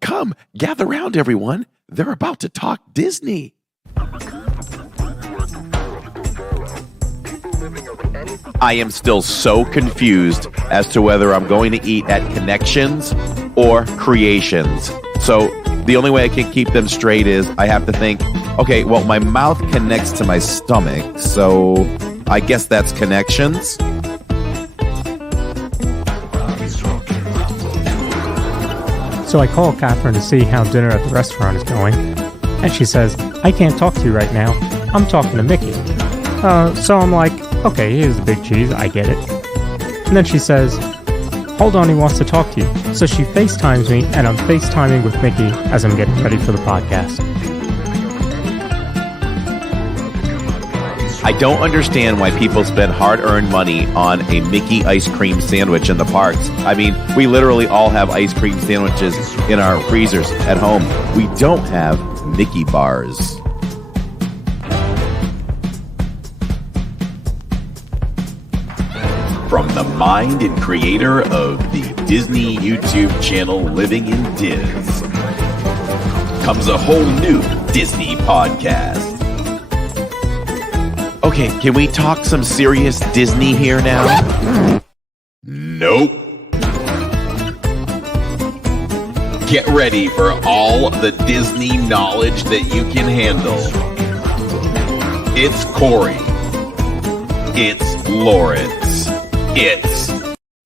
Come, gather round, everyone. They're about to talk Disney. I am still so confused as to whether I'm going to eat at Connections or Creations. So the only way I can keep them straight is I have to think, okay, well, my mouth connects to my stomach, so I guess that's Connections. So I call Catherine to see how dinner at the restaurant is going, and she says, I can't talk to you right now. I'm talking to Mickey. So I'm like, okay, here's the big cheese. I get it. And then she says, hold on, he wants to talk to you. So she FaceTimes me, and I'm FaceTiming with Mickey as I'm getting ready for the podcast. I don't understand why people spend hard-earned money on a Mickey ice cream sandwich in the parks. I mean, we literally all have ice cream sandwiches in our freezers at home. We don't have Mickey bars. From the mind and creator of the Disney YouTube channel Living in Diz comes a whole new Disney podcast. Okay, can we talk some serious Disney here now? Nope. Get ready for all the Disney knowledge that you can handle. It's Corey. It's Lawrence. It's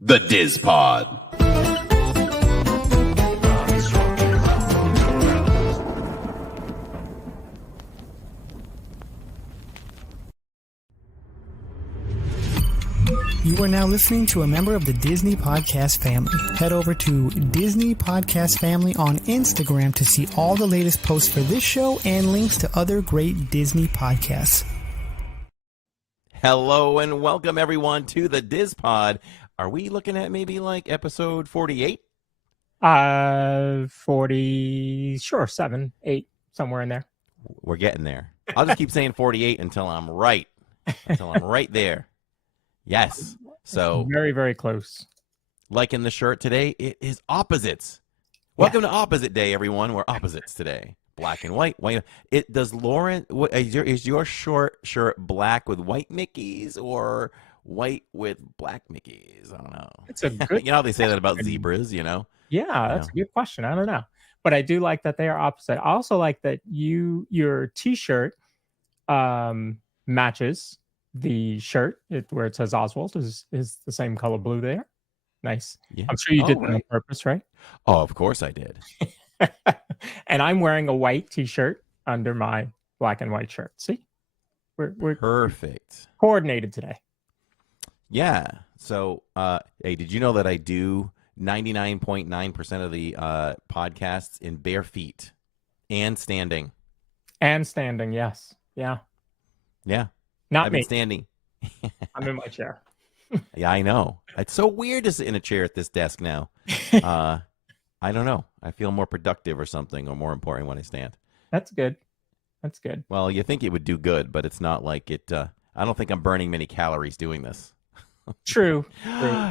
the DIZ Pod. You are now listening to a member of the Disney Podcast family. Head over to Disney Podcast Family on Instagram to see all the latest posts for this show and links to other great Disney podcasts. Hello and welcome everyone to the DIZ Pod. Are we looking at maybe like episode 48? 40, sure, 7, 8, somewhere in there. We're getting there. I'll just keep saying 48 until I'm right. Until I'm right there. Yes. So very, very close. Like in the shirt today, it is opposites. Welcome to Opposite Day, everyone. We're opposites today. Black and white. It does Lauren. What is your short shirt black with white Mickeys or white with black Mickeys? I don't know. It's a good. You know how they say that about zebras. You know. Yeah, that's a good question. I don't know, but I do like that they are opposite. I also like that your T-shirt matches the shirt where it says Oswald is the same color blue there. Nice. Yeah. I'm sure you did that on purpose, right? Oh, of course I did. And I'm wearing a white T-shirt under my black and white shirt. See, we're perfect. Coordinated today. Yeah. So, hey, did you know that I do 99.9% of the podcasts in bare feet and standing? And standing, yes. Yeah. Yeah. Not me. Standing. I'm in my chair. Yeah, I know. It's so weird to sit in a chair at this desk now. I don't know. I feel more productive or something, or more important when I stand. That's good. That's good. Well, you think it would do good, but it's not like it. I don't think I'm burning many calories doing this. True.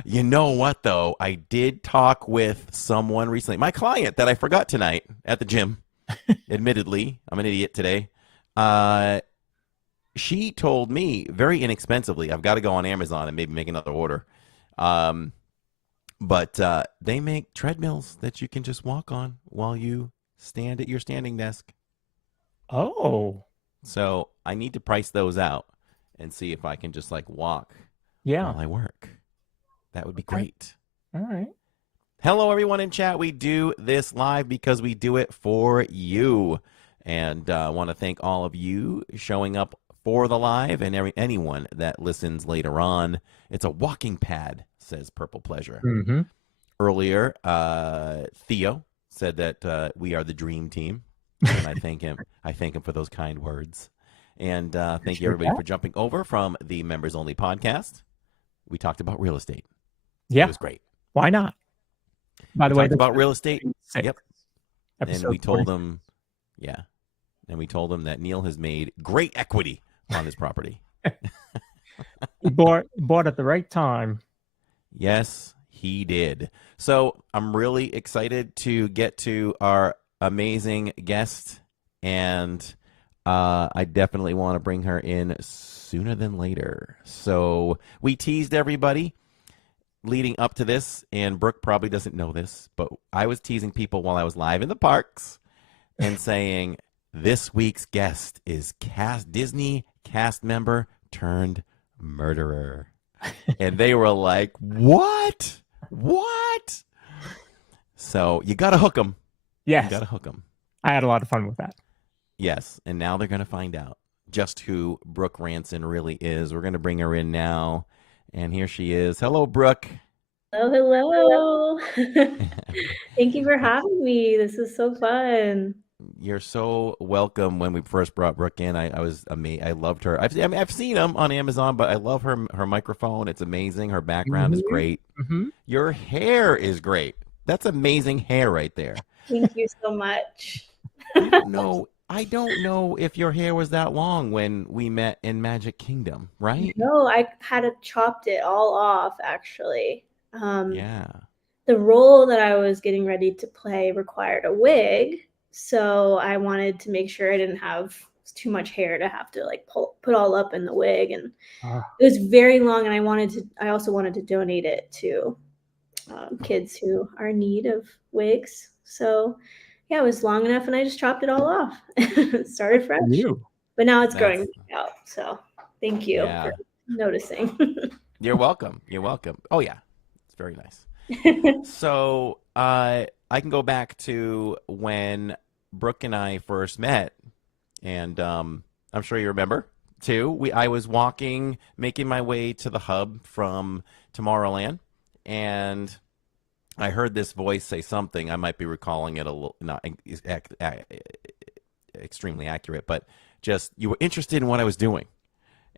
You know what, though? I did talk with someone recently, my client that I forgot tonight at the gym. Admittedly, I'm an idiot today. She told me very inexpensively, I've got to go on Amazon and maybe make another order. But they make treadmills that you can just walk on while you stand at your standing desk. Oh. So I need to price those out and see if I can just like walk while I work. That would be great. All right. Hello, everyone in chat. We do this live because we do it for you. And I want to thank all of you showing up for the live and anyone that listens later on. It's a walking pad, says Purple Pleasure. Mm-hmm. Earlier, Theo said that we are the dream team, and I thank him. I thank him for those kind words. And thank you, everybody, for jumping over from the Members Only podcast. We talked about real estate. Yeah. It was great. Why not? By the way, talked about real estate. 6. Yep. And we told them, and we told them that Neil has made great equity on his property. He bought at the right time. Yes, He did. So I'm really excited to get to our amazing guest, and I definitely want to bring her in sooner than later. So we teased everybody leading up to this, and Brooke probably doesn't know this, but I was teasing people while I was live in the parks and saying this week's guest is Disney cast member turned murderer. And they were like, what? What? So you got to hook them. Yes. You got to hook them. I had a lot of fun with that. Yes. And now they're going to find out just who Brooke Ranson really is. We're going to bring her in now. And here she is. Hello, Brooke. Hello. Thank you for having me. This is so fun. You're so welcome. When we first brought Brooke in, I was amazed. I loved her. I've seen them on Amazon, but I love her microphone. It's amazing. Her background is great. Your hair is great. That's amazing hair right there. Thank you so much. I don't know if your hair was that long when we met in Magic Kingdom, right? No, I had chopped it all off, actually. Yeah. The role that I was getting ready to play required a wig, so I wanted to make sure I didn't have too much hair to have to like put all up in the wig, and it was very long, and I also wanted to donate it to kids who are in need of wigs. So yeah, it was long enough, and I just chopped it all off. Started fresh. But now it's growing back out. So thank you for noticing. You're welcome. You're welcome. Oh, yeah. It's very nice. So I can go back to when Brooke and I first met, and I'm sure you remember, too. I was making my way to the hub from Tomorrowland, and I heard this voice say something. I might be recalling it a little, not extremely accurate, but just you were interested in what I was doing.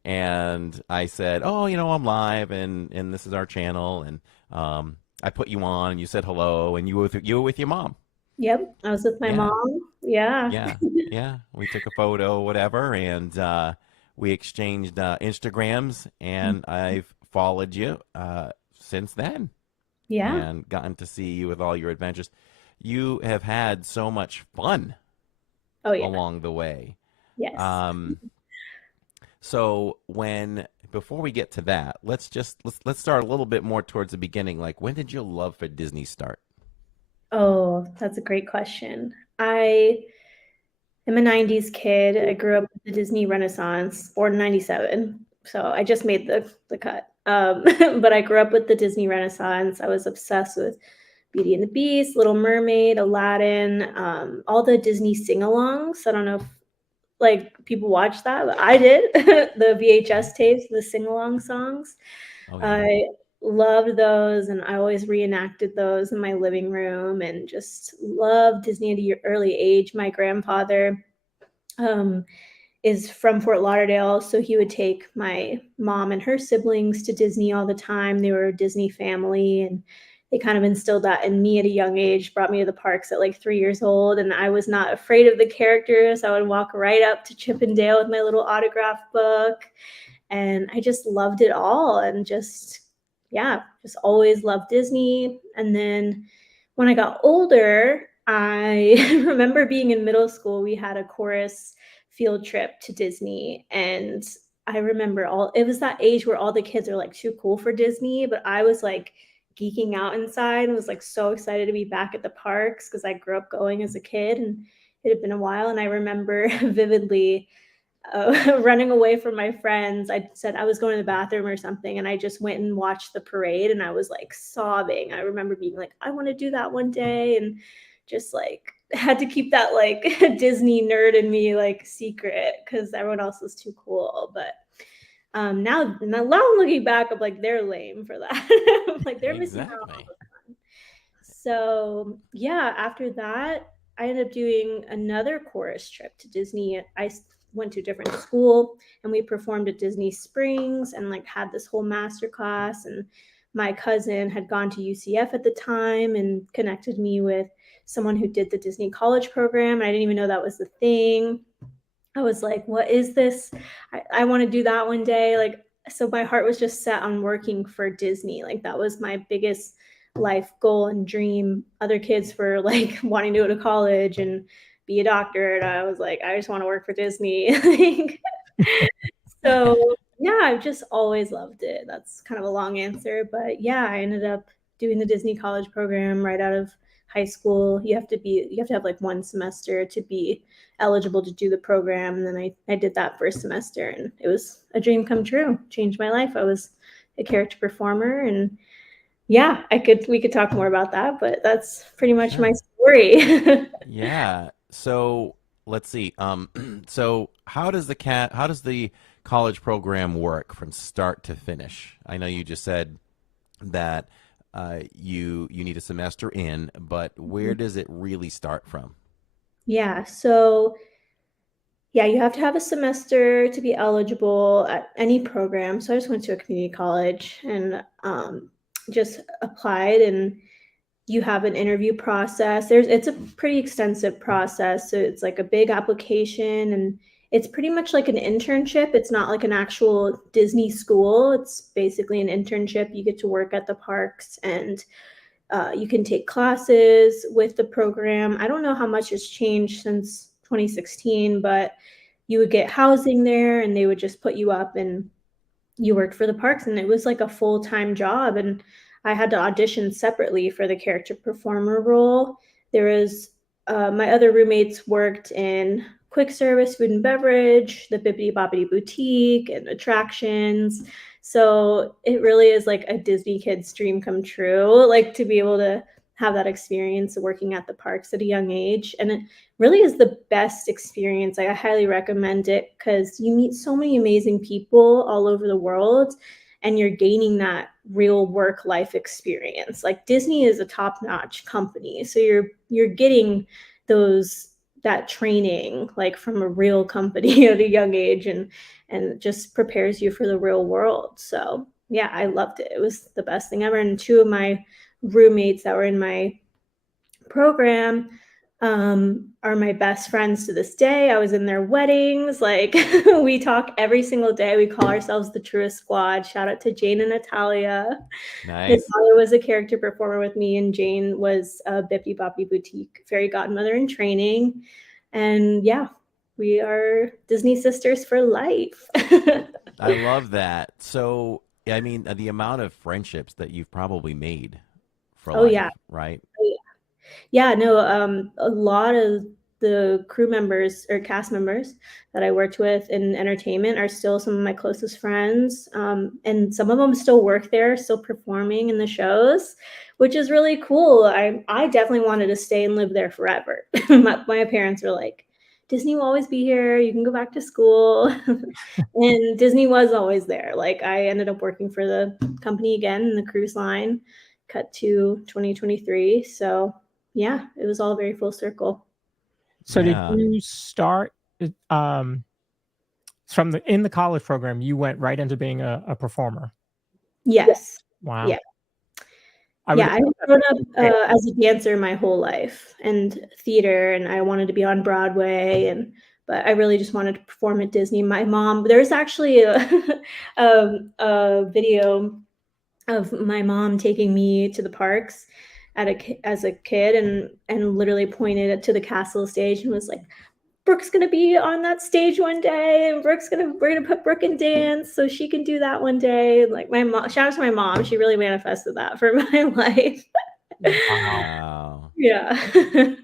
And I said, oh, I'm live, and this is our channel. And I put you on, and you said hello, and you were with your mom. Yep, I was with my mom. Yeah. Yeah. We took a photo, whatever, and we exchanged Instagrams, and I've followed you since then. Yeah. And gotten to see you with all your adventures. You have had so much fun along the way. Yes. So before we get to that, let's start a little bit more towards the beginning. Like, when did your love for Disney start? Oh, that's a great question. I am a 90s kid. I grew up with the Disney Renaissance, born in 97. So I just made the cut. But I grew up with the Disney Renaissance. I was obsessed with Beauty and the Beast, Little Mermaid, Aladdin, all the Disney sing-alongs. I don't know if people watch that, but I did. The VHS tapes, the sing-along songs. Oh, yeah. I loved those, and I always reenacted those in my living room, and just loved Disney at an early age. My grandfather is from Fort Lauderdale, so he would take my mom and her siblings to Disney all the time. They were a Disney family, and they kind of instilled that in me at a young age, brought me to the parks at like 3 years old, and I was not afraid of the characters. I would walk right up to Chip and Dale with my little autograph book, and I just loved it all, and just always loved Disney. And then when I got older, I remember being in middle school, we had a chorus field trip to Disney, and I remember it was that age where all the kids are like too cool for Disney, but I was like geeking out inside and was like so excited to be back at the parks because I grew up going as a kid, and it had been a while. And I remember vividly running away from my friends. I said I was going to the bathroom or something, and I just went and watched the parade, and I was like sobbing. I remember being like, I want to do that one day, and just like had to keep that like Disney nerd in me like secret because everyone else was too cool. But now looking back, I'm like, they're lame for that. I'm like, they're missing out on all the fun. So yeah, after that, I ended up doing another chorus trip to Disney. I went to a different school, and we performed at Disney Springs, and like had this whole master class. And my cousin had gone to UCF at the time and connected me with someone who did the Disney College program. I didn't even know that was the thing. I was like, what is this? I want to do that one day. Like, so my heart was just set on working for Disney. Like that was my biggest life goal and dream. Other kids were like wanting to go to college and be a doctor, and I was like, I just want to work for Disney. So yeah, I've just always loved it. That's kind of a long answer, but yeah, I ended up doing the Disney college program right out of high school. You have to have like one semester to be eligible to do the program. And then I did that first semester, and it was a dream come true. Changed my life. I was a character performer, and yeah, we could talk more about that, but that's pretty much my story. Yeah. So let's see. So how does the college program work from start to finish? I know you just said that you need a semester in, but where does it really start from? Yeah, so yeah, you have to have a semester to be eligible at any program. So I just went to a community college and just applied, and you have an interview process. It's a pretty extensive process. So it's like a big application, and it's pretty much like an internship. It's not like an actual Disney school. It's basically an internship. You get to work at the parks, and you can take classes with the program. I don't know how much has changed since 2016, but you would get housing there, and they would just put you up, and you worked for the parks, and it was like a full-time job. And I had to audition separately for the character performer role. There was my other roommates worked in quick service, food and beverage, the Bibbidi Bobbidi Boutique, and attractions. So it really is like a Disney kid's dream come true, like to be able to have that experience working at the parks at a young age. And it really is the best experience. Like, I highly recommend it because you meet so many amazing people all over the world, and you're gaining that real work life experience. Like, Disney is a top-notch company, so you're getting that training like from a real company at a young age, and it just prepares you for the real world. So yeah, I loved it. It was the best thing ever. And two of my roommates that were in my program are my best friends to this day. I was in their weddings. Like, we talk every single day. We call ourselves the Truest Squad. Shout out to Jane and Natalia. Nice. Natalia was a character performer with me, and Jane was a Bippy Boppy Boutique fairy godmother in training. And yeah, we are Disney sisters for life. I love that. So, I mean, the amount of friendships that you've probably made for life, yeah. right? Yeah, no, a lot of the crew members or cast members that I worked with in entertainment are still some of my closest friends. And some of them still work there, still performing in the shows, which is really cool. I definitely wanted to stay and live there forever. My parents were like, Disney will always be here. You can go back to school. And Disney was always there. Like, I ended up working for the company again in the cruise line, cut to 2023. So yeah, it was all very full circle. So Yeah. did you start in the college program? You went right into being a performer. Yes. Wow. Yeah. I've grown up as a dancer my whole life, and theater, and I wanted to be on Broadway, but I really just wanted to perform at Disney. My mom, there's actually a video of my mom taking me to the parks as a kid, and literally pointed to the castle stage and was like, Brooke's gonna be on that stage one day, and we're gonna put Brooke in dance so she can do that one day. And like, my mom, shout out to my mom, she really manifested that for my life. Wow. Yeah.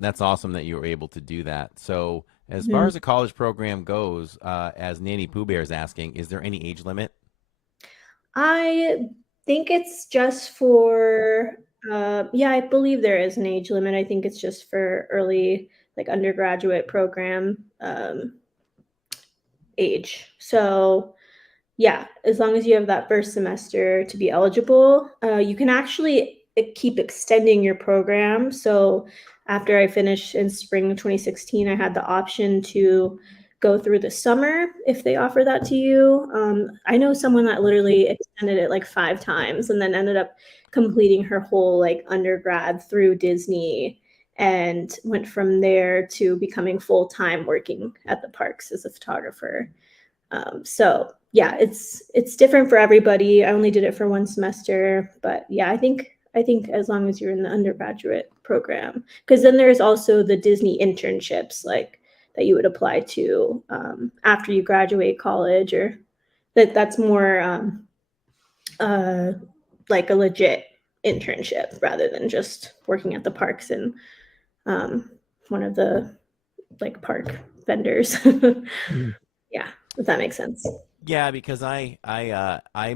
That's awesome that you were able to do that. So, as far as the college program goes, as Nanny Pooh Bear is asking, is there any age limit? I think it's just for, I believe there is an age limit. I think it's just for early, like, undergraduate program age. So yeah, as long as you have that first semester to be eligible, you can actually keep extending your program. So after I finished in spring of 2016, I had the option to go through the summer if they offer that to you. I know someone that literally extended it like 5 times and then ended up completing her whole like undergrad through Disney, and went from there to becoming full-time working at the parks as a photographer. So yeah, it's different for everybody. I only did it for one semester, but yeah, I think as long as you're in the undergraduate program, because then there's also the Disney internships like that you would apply to after you graduate college, or that's more like a legit internship rather than just working at the parks and one of the like park vendors. Yeah, if that makes sense. Yeah, because I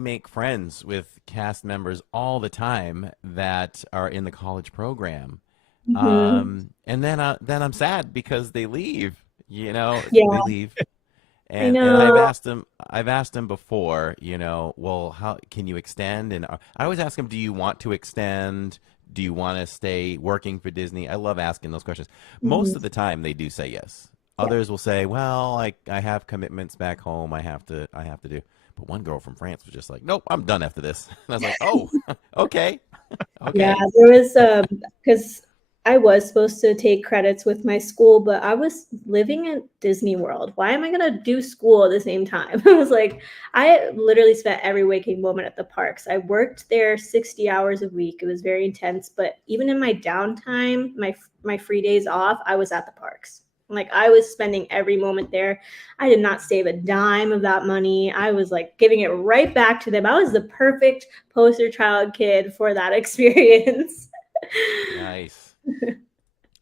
make friends with cast members all the time that are in the college program, and then I'm sad because they leave. You know, they Yeah, leave, I and know. I've asked them before. You know, well, how can you extend? And I always ask them, do you want to extend? Do you want to stay working for Disney? I love asking those questions. Most Mhm. of the time, they do say yes. Yeah. Others will say, "Well, I have commitments back home. I have to do." But one girl from France was just like, "Nope, I'm done after this." And I was like, "Oh, okay, Yeah, okay." there was because I was supposed to take credits with my school, but I was living in Disney World. Why am I gonna do school at the same time? I was like, I literally spent every waking moment at the parks. I worked there 60 hours a week. It was very intense, but even in my downtime, my free days off, I was at the parks. Like I was spending every moment there. I did not save a dime of that money. I was like giving it right back to them. I was the perfect poster child kid for that experience. Nice.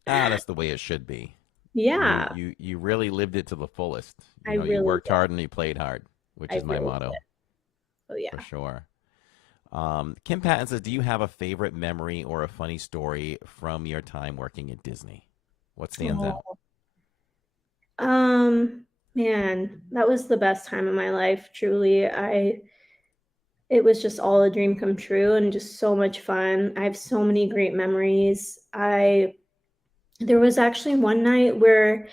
Ah, that's the way it should be. Yeah, You really lived it to the fullest. I You know, you really worked hard and you played hard, which I is my really motto oh yeah. for sure. Kim Patton says, "Do you have a favorite memory or a funny story from your time working at Disney? What stands out?" Oh, um, man, that was the best time of my life, truly. It was just all a dream come true and just so much fun. I have so many great memories. I There was actually one night where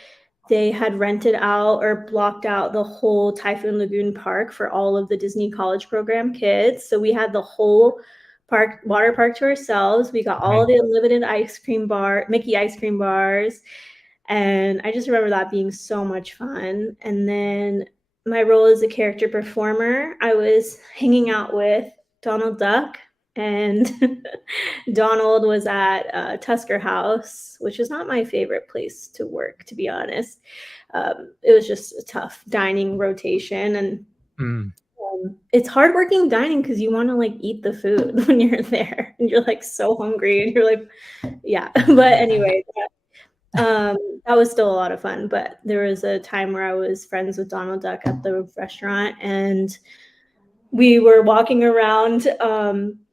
they had rented out or blocked out the whole Typhoon Lagoon Park for all of the Disney College Program kids. So we had the whole water park to ourselves. We got all Right. the unlimited Mickey ice cream bars. And I just remember that being so much fun. And then my role as a character performer, I was hanging out with Donald Duck, and Donald was at Tusker House, which is not my favorite place to work, to be honest. It was just a tough dining rotation, and Mm. it's hard working dining because you want to like eat the food when you're there, and you're like so hungry, and you're like, yeah. But anyway, that was still a lot of fun. But there was a time where I was friends with Donald Duck at the restaurant, and we were walking around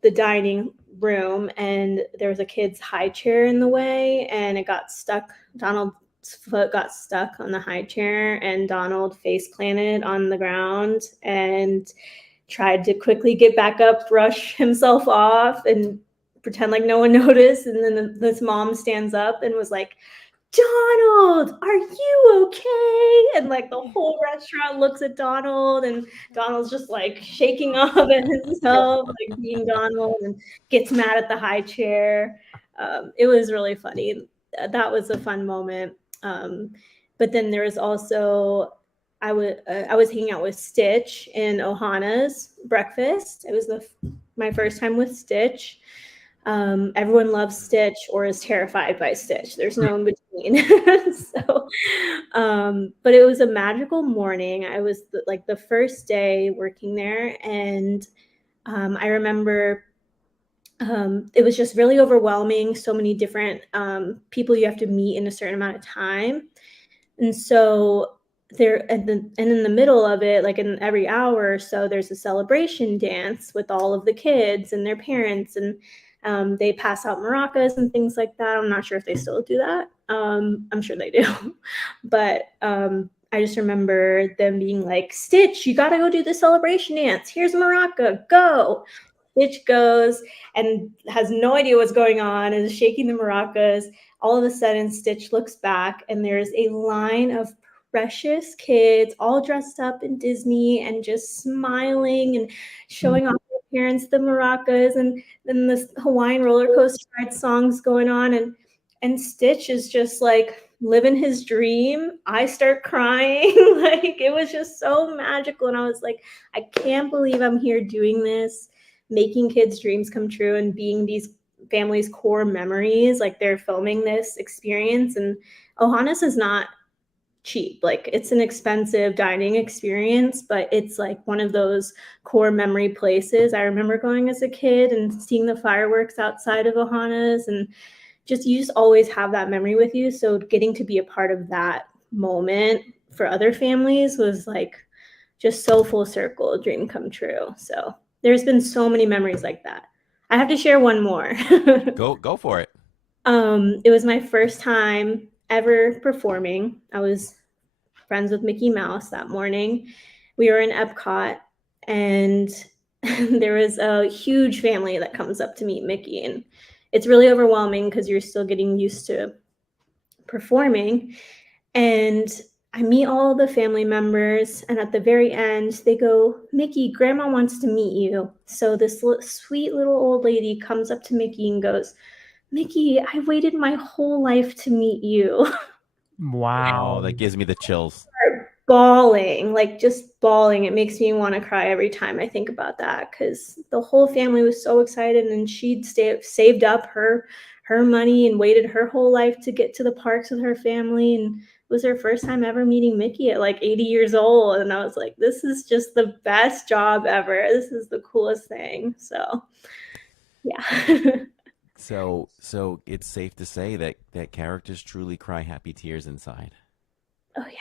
the dining room, and there was a kid's high chair in the way, and it got stuck. Donald's foot got stuck on the high chair, and Donald face planted on the ground and tried to quickly get back up, brush himself off, and pretend like no one noticed. And then this mom stands up and was like, Donald, are you okay? And like the whole restaurant looks at Donald, and Donald's just like shaking off at himself, like being Donald, and gets mad at the high chair. It was really funny. That was a fun moment. But then there was also I was hanging out with Stitch in Ohana's breakfast. It was my first time with Stitch. Everyone loves Stitch or is terrified by Stitch. There's no in between. So, but it was a magical morning. I was like the first day working there, and I remember it was just really overwhelming. So many different people you have to meet in a certain amount of time, and so and in the middle of it, like in every hour or so, there's a celebration dance with all of the kids and their parents, and they pass out maracas and things like that. I'm not sure if they still do that. I'm sure they do. But I just remember them being like, Stitch, you got to go do the celebration dance. Here's a maraca, go. Stitch goes and has no idea what's going on and is shaking the maracas. All of a sudden, Stitch looks back, and there's a line of precious kids all dressed up in Disney and just smiling and showing off their parents the maracas, and then this Hawaiian roller coaster ride songs going on, and Stitch is just like living his dream. I start crying. Like, it was just so magical. And I was like, I can't believe I'm here doing this, making kids' dreams come true and being these families' core memories. Like, they're filming this experience. And Ohana's is not cheap. Like, it's an expensive dining experience, but it's like one of those core memory places. I remember going as a kid and seeing the fireworks outside of Ohana's, and you just always have that memory with you. So getting to be a part of that moment for other families was like just so full circle, dream come true. So there's been so many memories like that. I have to share one more. Go for it. It was my first time ever performing. I was friends with Mickey Mouse that morning. We were in Epcot, and there was a huge family that comes up to meet Mickey, and it's really overwhelming because you're still getting used to performing. And I meet all the family members, and at the very end, they go, "Mickey, Grandma wants to meet you." So this sweet little old lady comes up to Mickey and goes, "Mickey, I waited my whole life to meet you." Wow. Oh, that gives me the chills. Bawling, like just bawling. It makes me want to cry every time I think about that, because the whole family was so excited, and she'd saved up her money and waited her whole life to get to the parks with her family, and it was her first time ever meeting Mickey at like 80 years old. And I was like, this is just the best job ever. This is the coolest thing. So yeah. So it's safe to say that characters truly cry happy tears inside. Oh yeah.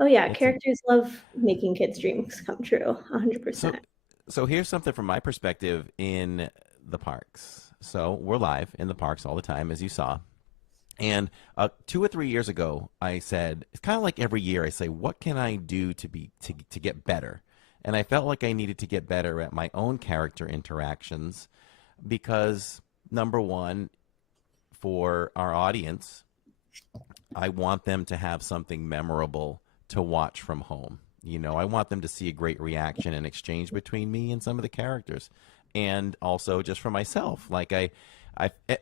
Oh yeah, It's a, characters love making kids' dreams come true, so 100%. so here's something from my perspective in the parks. So we're live in the parks all the time, as you saw. And 2 or 3 years ago, I said, it's kind of like every year I say, what can I do to get better? And I felt like I needed to get better at my own character interactions because, number one, for our audience, I want them to have something memorable to watch from home. I want them to see a great reaction and exchange between me and some of the characters. And also just for myself. Like and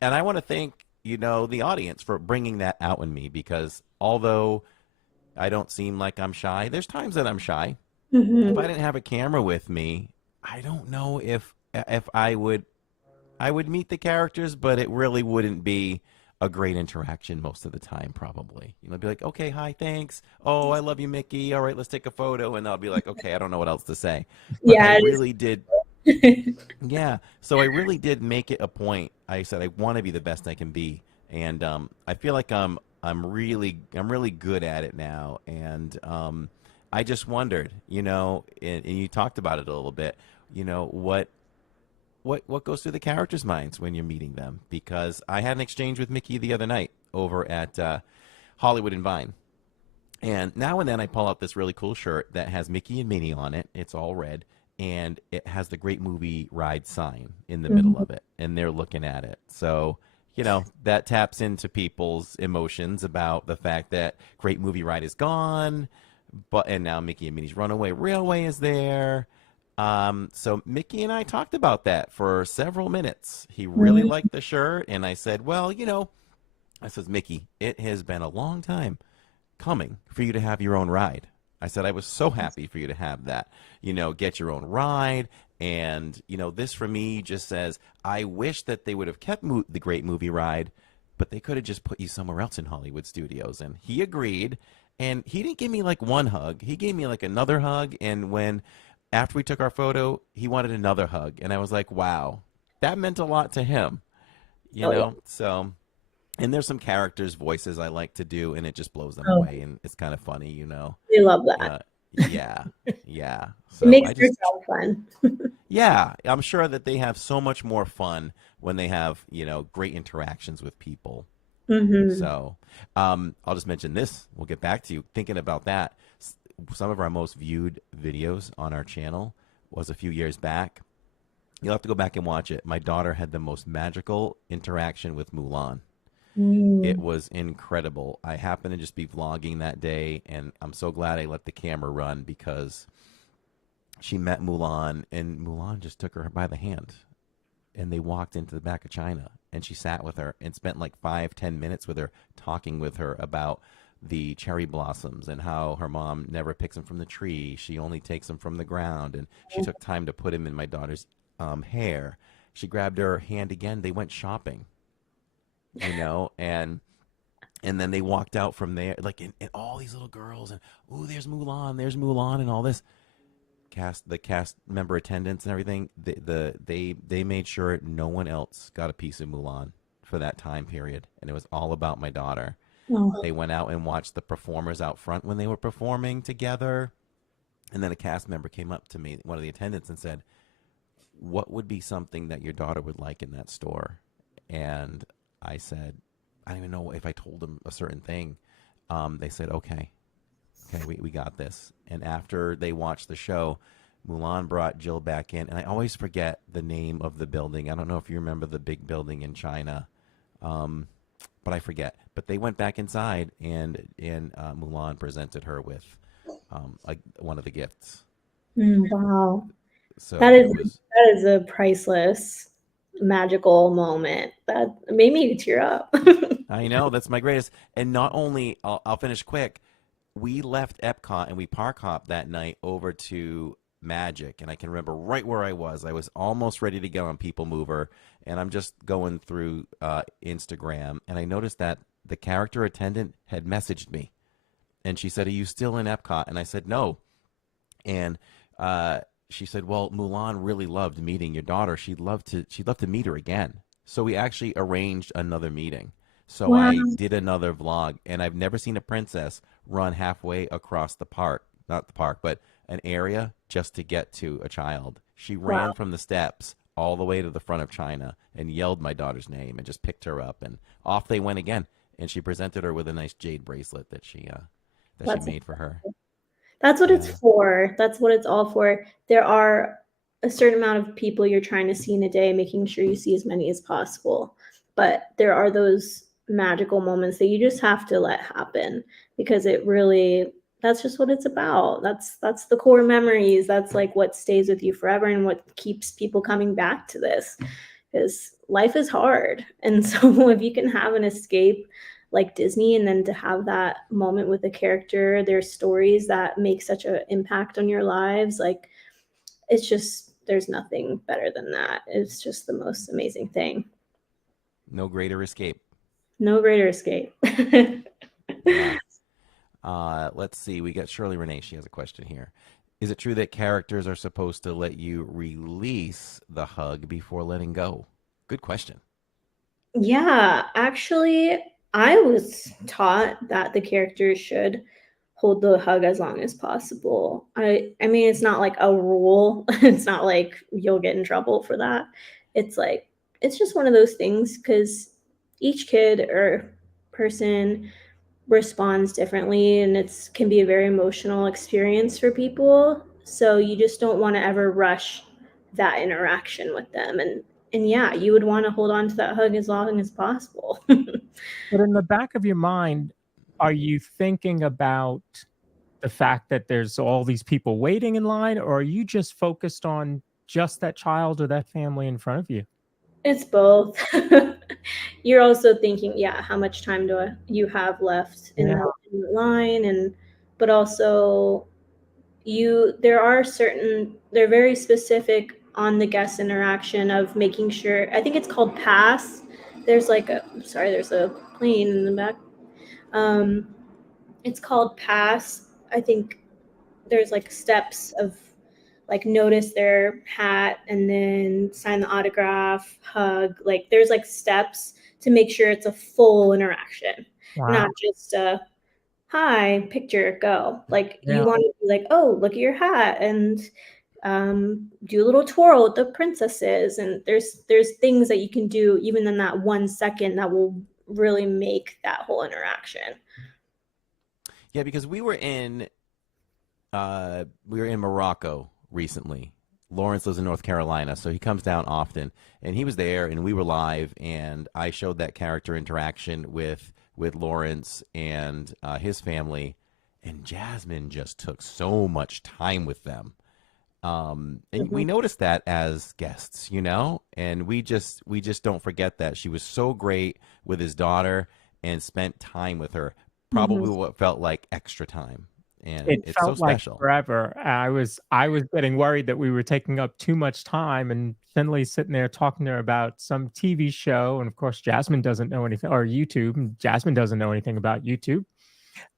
I want to thank, the audience for bringing that out in me, because although I don't seem like I'm shy, there's times that I'm shy. If I Mm-hmm. didn't have a camera with me, I don't know if I would meet the characters, but it really wouldn't be a great interaction most of the time, probably. Be like, okay, hi, thanks. Oh, I love you, Mickey. All right, let's take a photo. And I'll be like, okay, I don't know what else to say. But I Yeah, really did. it is. Yeah. So I really did make it a point. I said I want to be the best I can be. And I feel like I'm really good at it now. And I just wondered, and you talked about it a little bit, what goes through the characters' minds when you're meeting them? Because I had an exchange with Mickey the other night over at Hollywood and Vine. And now and then I pull out this really cool shirt that has Mickey and Minnie on it. It's all red. And it has the Great Movie Ride sign in the middle Mhm. of it. And they're looking at it. So, that taps into people's emotions about the fact that Great Movie Ride is gone. And now Mickey and Minnie's Runaway Railway is there. So Mickey and I talked about that for several minutes. He really Mhm. liked the shirt, and I said, well, I says, Mickey, it has been a long time coming for you to have your own ride. I said, I was so happy for you to have that, get your own ride. And, this for me just says, I wish that they would have kept the Great Movie Ride, but they could have just put you somewhere else in Hollywood Studios. And he agreed. And he didn't give me like one hug. He gave me like another hug. And after we took our photo, he wanted another hug. And I was like, wow, that meant a lot to him, Oh yeah. So, and there's some characters' voices I like to do, and it just blows them Oh, away. And it's kind of funny. they love that. Uh, yeah, yeah. It So makes I their just, job fun. yeah, I'm sure that they have so much more fun when they have, great interactions with people. Mm-hmm. So, I'll just mention this. We'll get back to you. Thinking about that, some of our most viewed videos on our channel was a few years back. You'll have to go back and watch it. My daughter had the most magical interaction with Mulan. It Mm. was incredible. I happened to just be vlogging that day, and I'm so glad I let the camera run because she met Mulan, and Mulan just took her by the hand. and they walked into the back of China, and she sat with her and spent like 5-10 minutes with her, talking with her about the cherry blossoms and how her mom never picks them from the tree. She only takes them from the ground. And she took time to put them in my daughter's hair. She grabbed her hand again. They went shopping, and then they walked out from there, like, and all these little girls, and there's Mulan, and all this. The cast member attendants and everything, they made sure no one else got a piece of Mulan for that time period, and it was all about my daughter. Oh. They went out and watched the performers out front when they were performing together, and then a cast member came up to me, one of the attendants, and said, "What would be something that your daughter would like in that store?" And I said, I don't even know if I told them a certain thing. They said, okay, we got this. And after they watched the show, Mulan brought Jill back in. And I always forget the name of the building. I don't know if you remember the big building in China, but I forget. But they went back inside, and Mulan presented her with one of the gifts. Wow. So That is a priceless, magical moment. That made me tear up. I know, that's my greatest. And not only, I'll finish quick. We left Epcot and we park hopped that night over to Magic, and I can remember right where I was. I was almost ready to get on People Mover, and I'm just going through Instagram, and I noticed that the character attendant had messaged me, and she said, "Are you still in Epcot?" And I said, "No." And she said, "Well, Mulan really loved meeting your daughter. She'd love to meet her again." So we actually arranged another meeting. So Wow. I did another vlog, and I've never seen a princess run halfway across the park, not the park, but an area just to get to a child. She ran from the steps all the way to the front of China and yelled my daughter's name and just picked her up, and off they went again. And she presented her with a nice jade bracelet that she made for her. That's what it's for. That's what it's all for. There are a certain amount of people you're trying to see in a day, making sure you see as many as possible. But there are those magical moments that you just have to let happen, because that's just what it's about. That's the core memories. That's like what stays with you forever and what keeps people coming back to this, because life is hard. And so if you can have an escape like Disney, and then to have that moment with a character, their stories that make such an impact on your lives, like, it's just, there's nothing better than that. It's just the most amazing thing. No greater escape. No greater escape. Yeah. Let's see. We got Shirley Renee. She has a question here. Is it true that characters are supposed to let you release the hug before letting go? Good question. Yeah, actually, I was taught that the characters should hold the hug as long as possible. I mean, it's not like a rule. It's not like you'll get in trouble for that. It's like, it's just one of those things, because each kid or person responds differently, and it can be a very emotional experience for people. So you just don't want to ever rush that interaction with them. And yeah, you would want to hold on to that hug as long as possible. But in the back of your mind, are you thinking about the fact that there's all these people waiting in line, or are you just focused on just that child or that family in front of you? It's both. You're also thinking, how much time do you have left in the line, but also they're very specific on the guest interaction of making sure. I think it's called pass. There's there's a plane in the back. It's called pass. I think there's like steps of, like, notice their hat and then sign the autograph, hug. Like, there's like steps to make sure it's a full interaction, not just a hi, picture, go. Like, you want to be like, oh, look at your hat, and do a little twirl with the princesses. And there's things that you can do even in that 1 second that will really make that whole interaction. Yeah, because we were in Morocco recently. Lawrence lives in North Carolina, so he comes down often, and he was there, and we were live, and I showed that character interaction with Lawrence and his family, and Jasmine just took so much time with them. And we noticed that as guests, and we just don't forget that she was so great with his daughter and spent time with her, probably what felt like extra time, and It it's so felt like special. forever. I was getting worried that we were taking up too much time, and Finley's sitting there talking to her about some TV show, and of course Jasmine doesn't know anything, or YouTube, and Jasmine doesn't know anything about YouTube.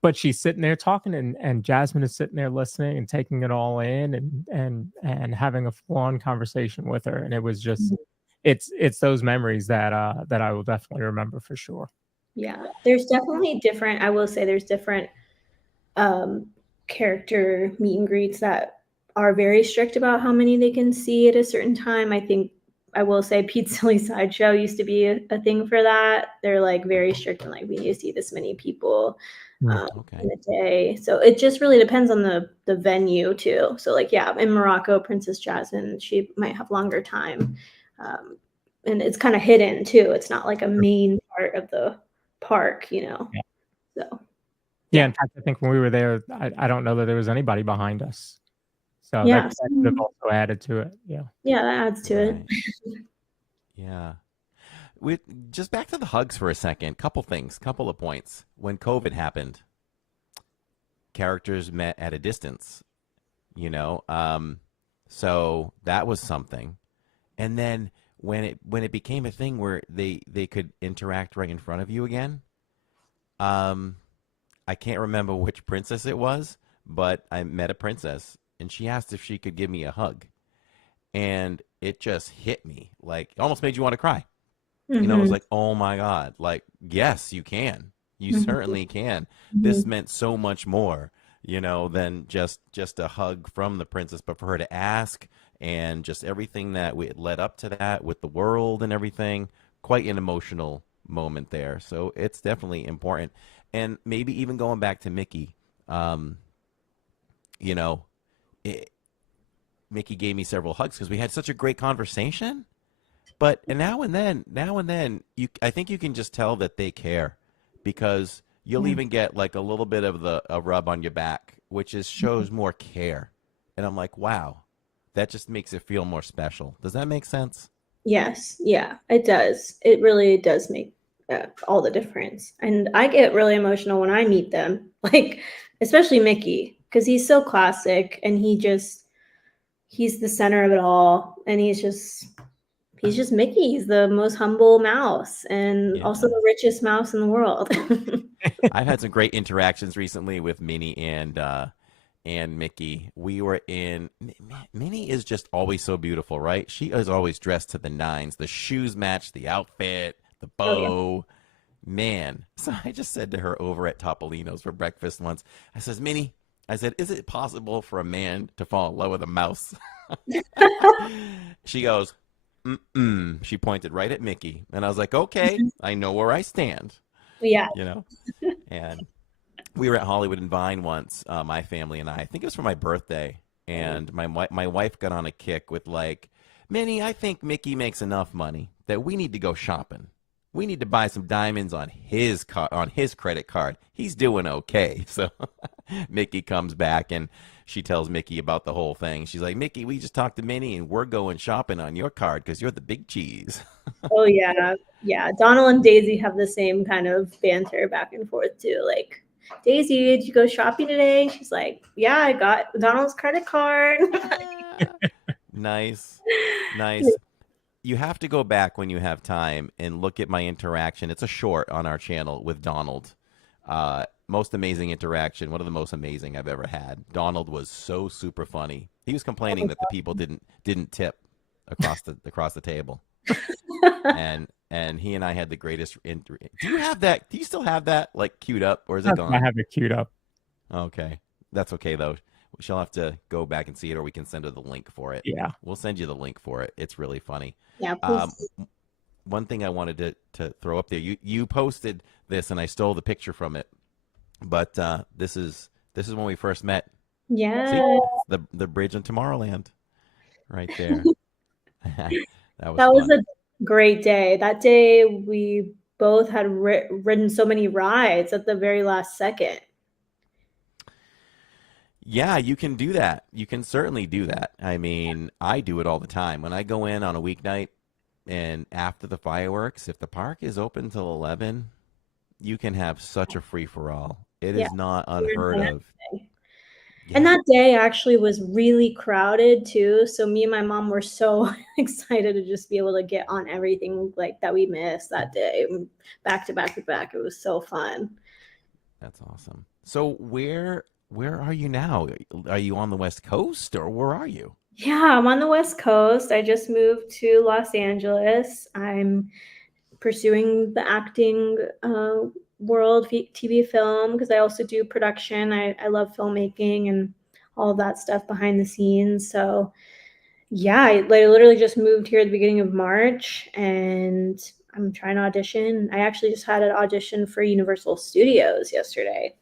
But she's sitting there talking, and Jasmine is sitting there listening and taking it all in, and having a full-on conversation with her. And it was just it's those memories that I will definitely remember for sure. Yeah, there's definitely different. I will say there's different character meet and greets that are very strict about how many they can see at a certain time. I think I will say Pete's Silly Sideshow used to be a thing for that. They're like very strict and like we need to see this many people Okay. in a day. So it just really depends on the venue too. So like yeah, in Morocco, Princess Jasmine, she might have longer time. And it's kind of hidden too. It's not like a main part of the park, Yeah. So Yeah, in fact, I think when we were there, I don't know that there was anybody behind us. So yeah, that could have also added to it. Yeah. yeah, that adds to Right. it. Yeah. Just back to the hugs for a second. Couple things, couple of points. When COVID happened, characters met at a distance, so that was something. And then when it became a thing where they could interact right in front of you again, I can't remember which princess it was, but I met a princess and she asked if she could give me a hug. And it just hit me, like it almost made you want to cry. It was like, oh my God, like, yes, you can. You certainly can. This meant so much more, than just a hug from the princess, but for her to ask and just everything that we led up to that with the world and everything, quite an emotional moment there. So it's definitely important. And maybe even going back to Mickey, Mickey gave me several hugs because we had such a great conversation. But now and then, I think you can just tell that they care, because you'll even get like a little bit of a rub on your back, which shows more care. And I'm like, wow, that just makes it feel more special. Does that make sense? Yes, yeah, it does. It really does make all the difference. And I get really emotional when I meet them, like especially Mickey, because he's so classic and he's the center of it all, and he's just Mickey. He's the most humble mouse and also the richest mouse in the world. I've had some great interactions recently with Minnie and Mickey. We were in Minnie is just always so beautiful, right? She is always dressed to the nines. The shoes match the outfit, the bow. Oh, yeah. Man. So I just said to her over at Topolino's for breakfast once, I says, Minnie, I said, is it possible for a man to fall in love with a mouse? She goes, mm-mm. She pointed right at Mickey. And I was like, okay, I know where I stand. Yeah. And we were at Hollywood and Vine once, my family and I think it was for my birthday. And my wife got on a kick with like, Minnie, I think Mickey makes enough money that we need to go shopping. We need to buy some diamonds on his credit card. He's doing okay. So Mickey comes back and she tells Mickey about the whole thing. She's like, Mickey, we just talked to Minnie and we're going shopping on your card because you're the big cheese. Oh yeah. Yeah. Donald and Daisy have the same kind of banter back and forth too. Like, Daisy, did you go shopping today? She's like, yeah, I got Donald's credit card. Nice. You have to go back when you have time and look at my interaction. It's a short on our channel with Donald. Most amazing interaction. One of the most amazing I've ever had. Donald was so super funny. He was complaining that the people didn't tip across the table. And he and I had the greatest. Do you have that? Do you still have that like queued up, or is it gone? I have it queued up. Okay, that's okay though. She'll have to go back and see it, or we can send her the link for it. Yeah, we'll send you the link for it. It's really funny. Yeah. Please. One thing I wanted to throw up there. You posted this, and I stole the picture from it. But this is when we first met. Yeah. See? The bridge in Tomorrowland, right there. That was a great day. That day we both had ridden so many rides at the very last second. Yeah, you can do that. You can certainly do that. I mean, I do it all the time. When I go in on a weeknight and after the fireworks, if the park is open till 11, you can have such a free for all. It Yeah. is not unheard of. And Yeah. that day actually was really crowded too. So me and my mom were so excited to just be able to get on everything like that we missed that day, back to back to back. It was so fun. That's awesome. So where are you now? Are you on the West Coast or where are you? Yeah, I'm on the West Coast. I just moved to Los Angeles. I'm pursuing the acting world, TV, film, because I also do production. I love filmmaking and all of that stuff behind the scenes. So yeah, I literally just moved here at the beginning of March, and I'm trying to audition. I actually just had an audition for Universal Studios yesterday.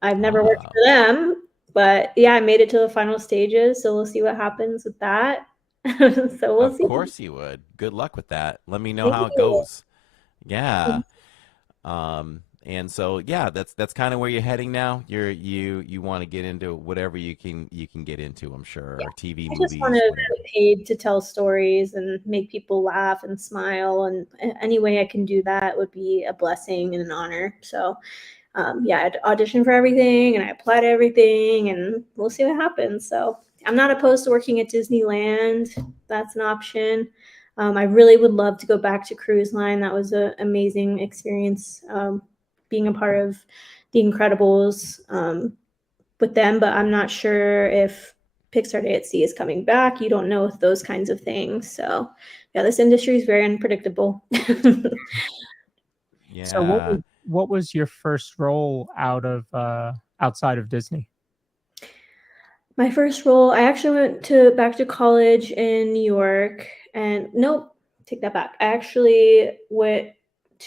I've never worked Wow. for them, but yeah, I made it to the final stages, so we'll see what happens with that. So we'll Of see. course you would. Good luck with that. Let me know Thank how it you. goes. Yeah. And so yeah, that's kind of where you're heading now. You want to get into whatever you can get into, I'm sure, Yeah, or TV, I just want movies, to whatever. get paid to tell stories and make people laugh and smile, and any way I can do that would be a blessing and an honor. So yeah, I'd audition for everything and I apply to everything and we'll see what happens. So I'm not opposed to working at Disneyland. That's an option. I really would love to go back to cruise line. That was an amazing experience, being a part of the Incredibles with them, but I'm not sure if Pixar Day at Sea is coming back. You don't know those kinds of things. So yeah, this industry is very unpredictable. So what Yeah. was what was your first role outside of Disney? My first role, I actually went to back to college in New York, and nope, take that back. I actually went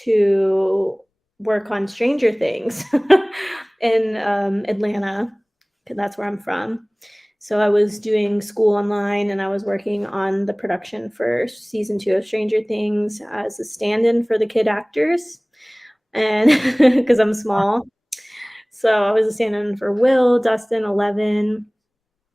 to work on Stranger Things in Atlanta, 'cause that's where I'm from. So I was doing school online and I was working on the production for season 2 of Stranger Things as a stand-in for the kid actors, and because I'm small. So I was a stand-in for Will, Dustin, 11.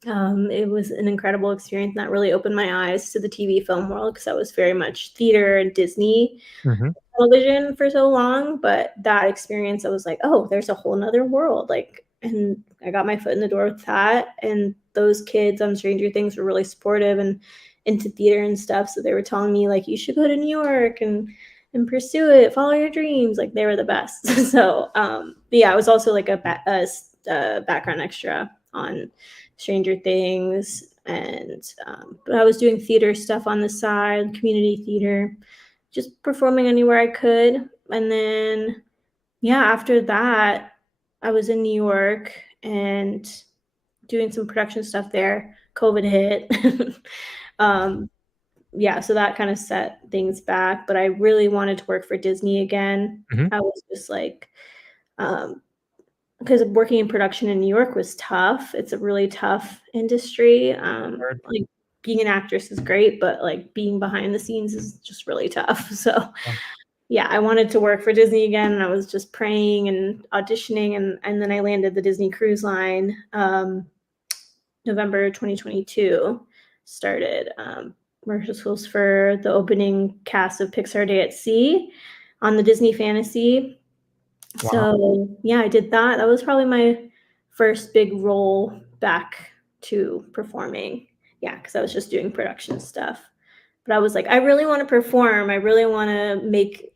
It was an incredible experience that really opened my eyes to the TV film world because I was very much theater and Disney Mhm. television for so long. But that experience, I was like, oh, there's a whole nother world. Like, and I got my foot in the door with that. And those kids on Stranger Things were really supportive and into theater and stuff. So they were telling me like, you should go to New York and pursue it, follow your dreams. Like they were the best. So, but yeah, I was also like a background extra on Stranger Things, and but I was doing theater stuff on the side, community theater, just performing anywhere I could. And then yeah, after that, I was in New York and doing some production stuff there. COVID hit. um, yeah, so that kind of set things back. But I really wanted to work for Disney again. Mhm. I was just like, um, because working in production in New York was tough. It's a really tough industry. Word. Like being an actress is great, but like being behind the scenes is just really tough. So Yeah. yeah, I wanted to work for Disney again. And I was just praying and auditioning, and then I landed the Disney Cruise Line. November 2022 started rehearsals for the opening cast of Pixar Day at Sea on the Disney Fantasy. Wow. So yeah, I did that. That was probably my first big role back to performing. Yeah, because I was just doing production stuff. But I was like, I really want to perform. I really want to make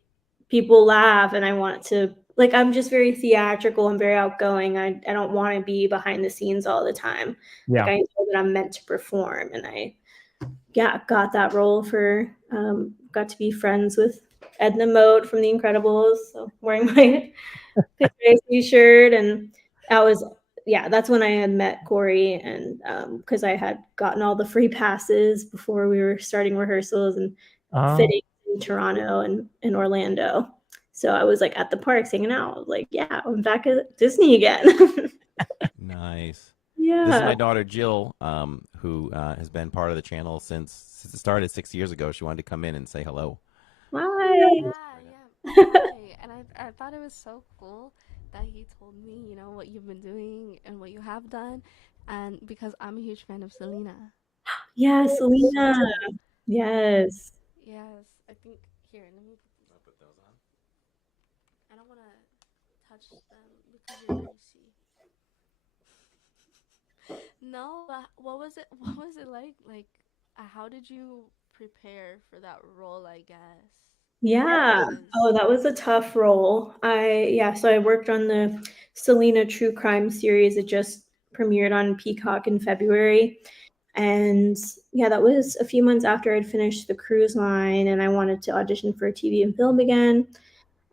people laugh. And I want to, like, I'm just very theatrical and very outgoing. I don't want to be behind the scenes all the time. Like, Yeah. I know that I'm meant to perform. And yeah, got that role got to be friends with Edna Mode from The Incredibles. So wearing my t-shirt, and I was yeah, that's when I had met Corey, and because I had gotten all the free passes before we were starting rehearsals and Oh, fitting in Toronto and in Orlando. So I was like at the parks hanging out. I was like, yeah, I'm back at Disney again. Nice. This is Yeah. my daughter Jill, who has been part of the channel since it started 6 years ago. She wanted to come in and say hello. Hi. Yeah, yeah. Hi. And I thought it was so cool that he told me, what you've been doing and what you have done. and because I'm a huge fan of Selena. Yeah, Selena. So Yes. yes, I think here. Let me. I'll put those on. I don't want to touch them because you're greasy. No, but what was it? What was it like? Like, how did you prepare for that role? I guess Yeah. because Oh, that was a tough role. So I worked on the Selena True Crime series. It just premiered on Peacock in February. And yeah, that was a few months after I'd finished the cruise line and I wanted to audition for TV and film again.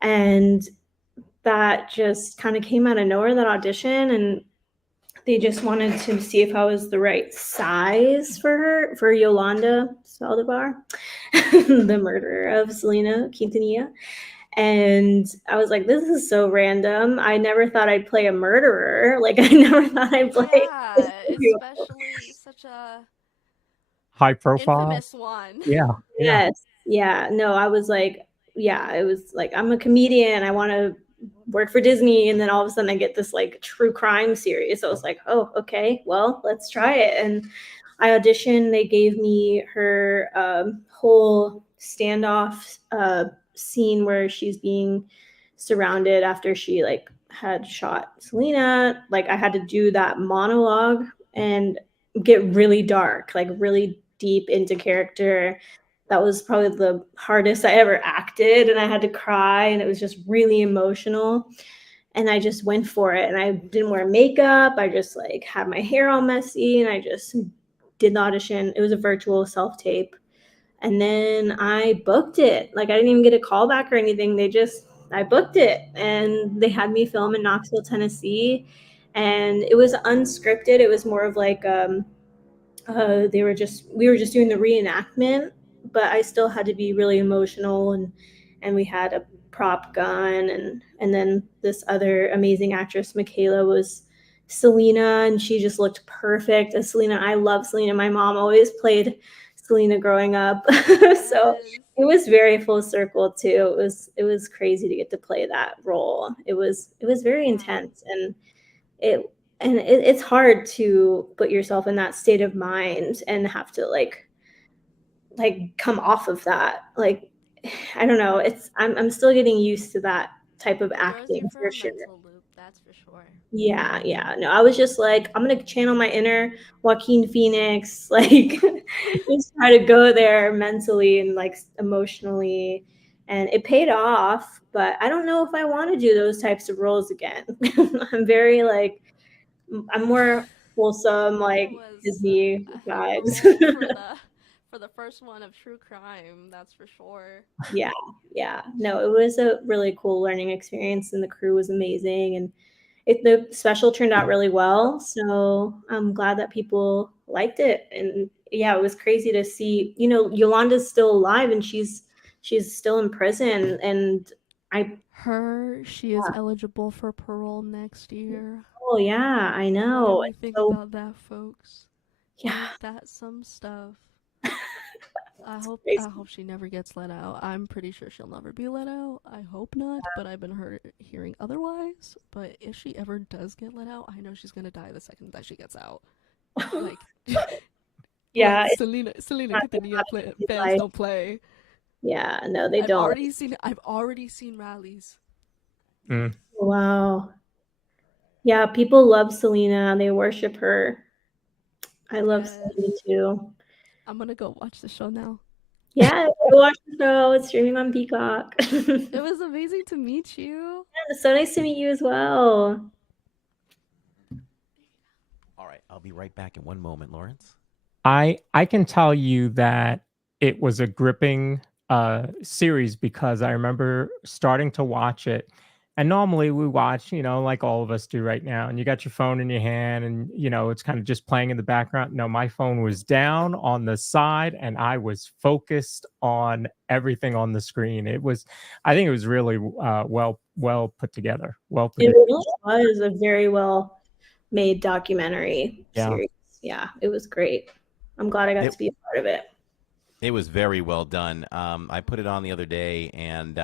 And that just kind of came out of nowhere, that audition. And they just wanted to see if I was the right size for her, for Yolanda Saldivar, the murderer of Selena Quintanilla. And I was like, this is so random. I never thought I'd play a murderer. Like, I never thought I'd play this yeah, serial. especially such a High profile. infamous one. Yeah, yeah. Yes. Yeah. No, I was like, yeah, it was like, I'm a comedian. I want to work for Disney. And then all of a sudden I get this like true crime series. So I was like, oh, okay, well, let's try it. And I auditioned. They gave me her whole standoff scene where she's being surrounded after she like had shot Selena. Like I had to do that monologue and get really dark, like really deep into character. That was probably the hardest I ever acted, and I had to cry, and it was just really emotional. And I just went for it, and I didn't wear makeup. I just like had my hair all messy, and I just did the audition. It was a virtual self tape, and then I booked it. Like I didn't even get a call back or anything. I booked it, and they had me film in Knoxville, Tennessee, and it was unscripted. It was more of like we were just doing the reenactment, but I still had to be really emotional, and we had a prop gun, and then this other amazing actress, Michaela, was Selena, and she just looked perfect as Selena. I love Selena. My mom always played Selena growing up. So Yes. it was very full circle too. It was crazy to get to play that role. It was very Yeah. intense, it it's hard to put yourself in that state of mind and have to like come off of that. Like I don't know. I'm still getting used to that type of It throws you acting for for a sure. mental loop, that's for sure. Yeah, yeah. No, I was just like, I'm gonna channel my inner Joaquin Phoenix, like just try to go there mentally and like emotionally. And it paid off, but I don't know if I want to do those types of roles again. I'm very like I'm more wholesome, Selena like was Disney a hell of a vibes. role for the first one of True Crime, that's for sure. Yeah, yeah. No, it was a really cool learning experience, and the crew was amazing, and the special turned out really well. So I'm glad that people liked it, and yeah, it was crazy to see. Yolanda's still alive, and she's still in prison, and I. She is eligible for parole next year. Oh yeah, I What do know. we think So about that, folks? yeah, Ain't that some stuff? I crazy. hope she never gets let out. I'm pretty sure she'll never be let out. I hope not, but I've been hearing otherwise. But if she ever does get let out, I know she's gonna die the second that she gets out. Like, like Yeah, Selena it's Quintanilla not an easy fans life. don't play. Yeah, no, they don't. I've already seen rallies. Mm. Wow. Yeah, people love Selena. They worship her. I love Yes, Selena too. I'm gonna go watch the show now. Yeah, go watch the show. It's streaming on Peacock. It was amazing to meet you. It's so nice to meet you as well. All right, I'll be right back in one moment, Lawrence. I can tell you that it was a gripping series because I remember starting to watch it. And normally we watch, like all of us do right now, and you got your phone in your hand and, it's kind of just playing in the background. No, my phone was down on the side and I was focused on everything on the screen. I think it was really well put together. Well It produced. really was a very well made documentary Yeah. series. Yeah, it was great. I'm glad I got It to be a part of it. it was very well done. I put it on the other day, and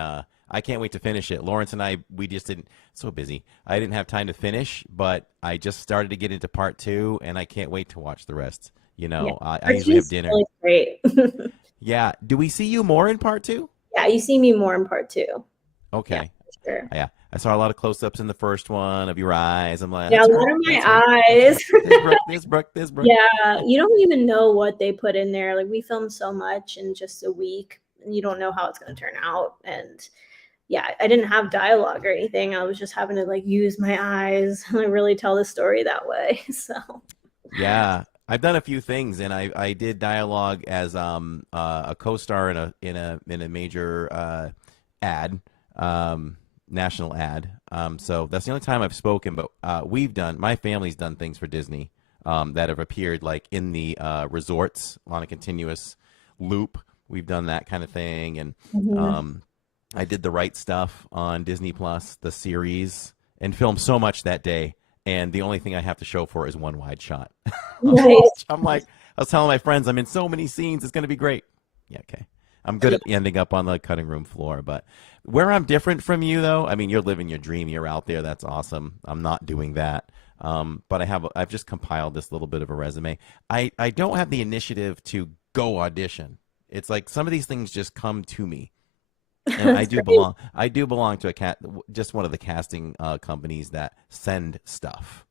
I can't wait to finish it. Lawrence and I, we just didn't, so busy. I didn't have time to finish, but I just started to get into part 2, and I can't wait to watch the rest. You know, I usually have dinner. Really great. Yeah. Do we see you more in part 2? Yeah, you see me more in part 2. Okay. Yeah, for sure. Yeah. I saw a lot of close-ups in the first one of your eyes. I'm like, Yeah, that's what her. are That's my her. eyes? There's Brooke. There's Brooke. Yeah, you don't even know what they put in there. Like we filmed so much in just a week, and you don't know how it's going to turn out. And yeah, I didn't have dialogue or anything. I was just having to like use my eyes and like, really tell the story that way. So Yeah, I've done a few things, and I did dialogue as a co-star in a major ad, national ad. So that's the only time I've spoken. But my family's done things for Disney that have appeared like in the resorts on a continuous loop. We've done that kind of thing, and I did The Right Stuff on Disney Plus, the series, and filmed so much that day. And the only thing I have to show for it is one wide shot. nice. I'm like, I was telling my friends, I'm in so many scenes. It's going to be great. Yeah, okay. I'm good at ending up on the cutting room floor. But where I'm different from you, though, I mean, you're living your dream. You're out there. That's awesome. I'm not doing that. But I've just compiled this little bit of a resume. I don't have the initiative to go audition. It's like some of these things just come to me. And I do belong to just one of the casting companies that send stuff.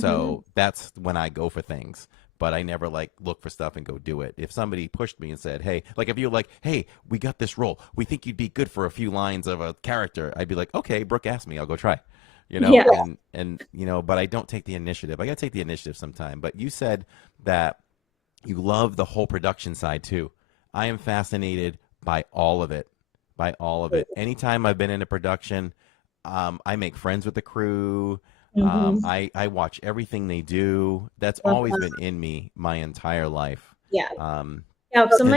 So that's when I go for things. But I never like look for stuff and go do it. If somebody pushed me and said, hey, like if you're like, hey, we got this role, we think you'd be good for a few lines of a character, I'd be like, okay, Brooke asked me, I'll go try. You know, Yeah. and you know, but I don't take the initiative. I gotta take the initiative sometime. But you said that you love the whole production side too. I am fascinated by all of it. By all of it. Anytime I've been in a production, I make friends with the crew. I watch everything they do. That's always been in me my entire life. Yeah. Yeah. So and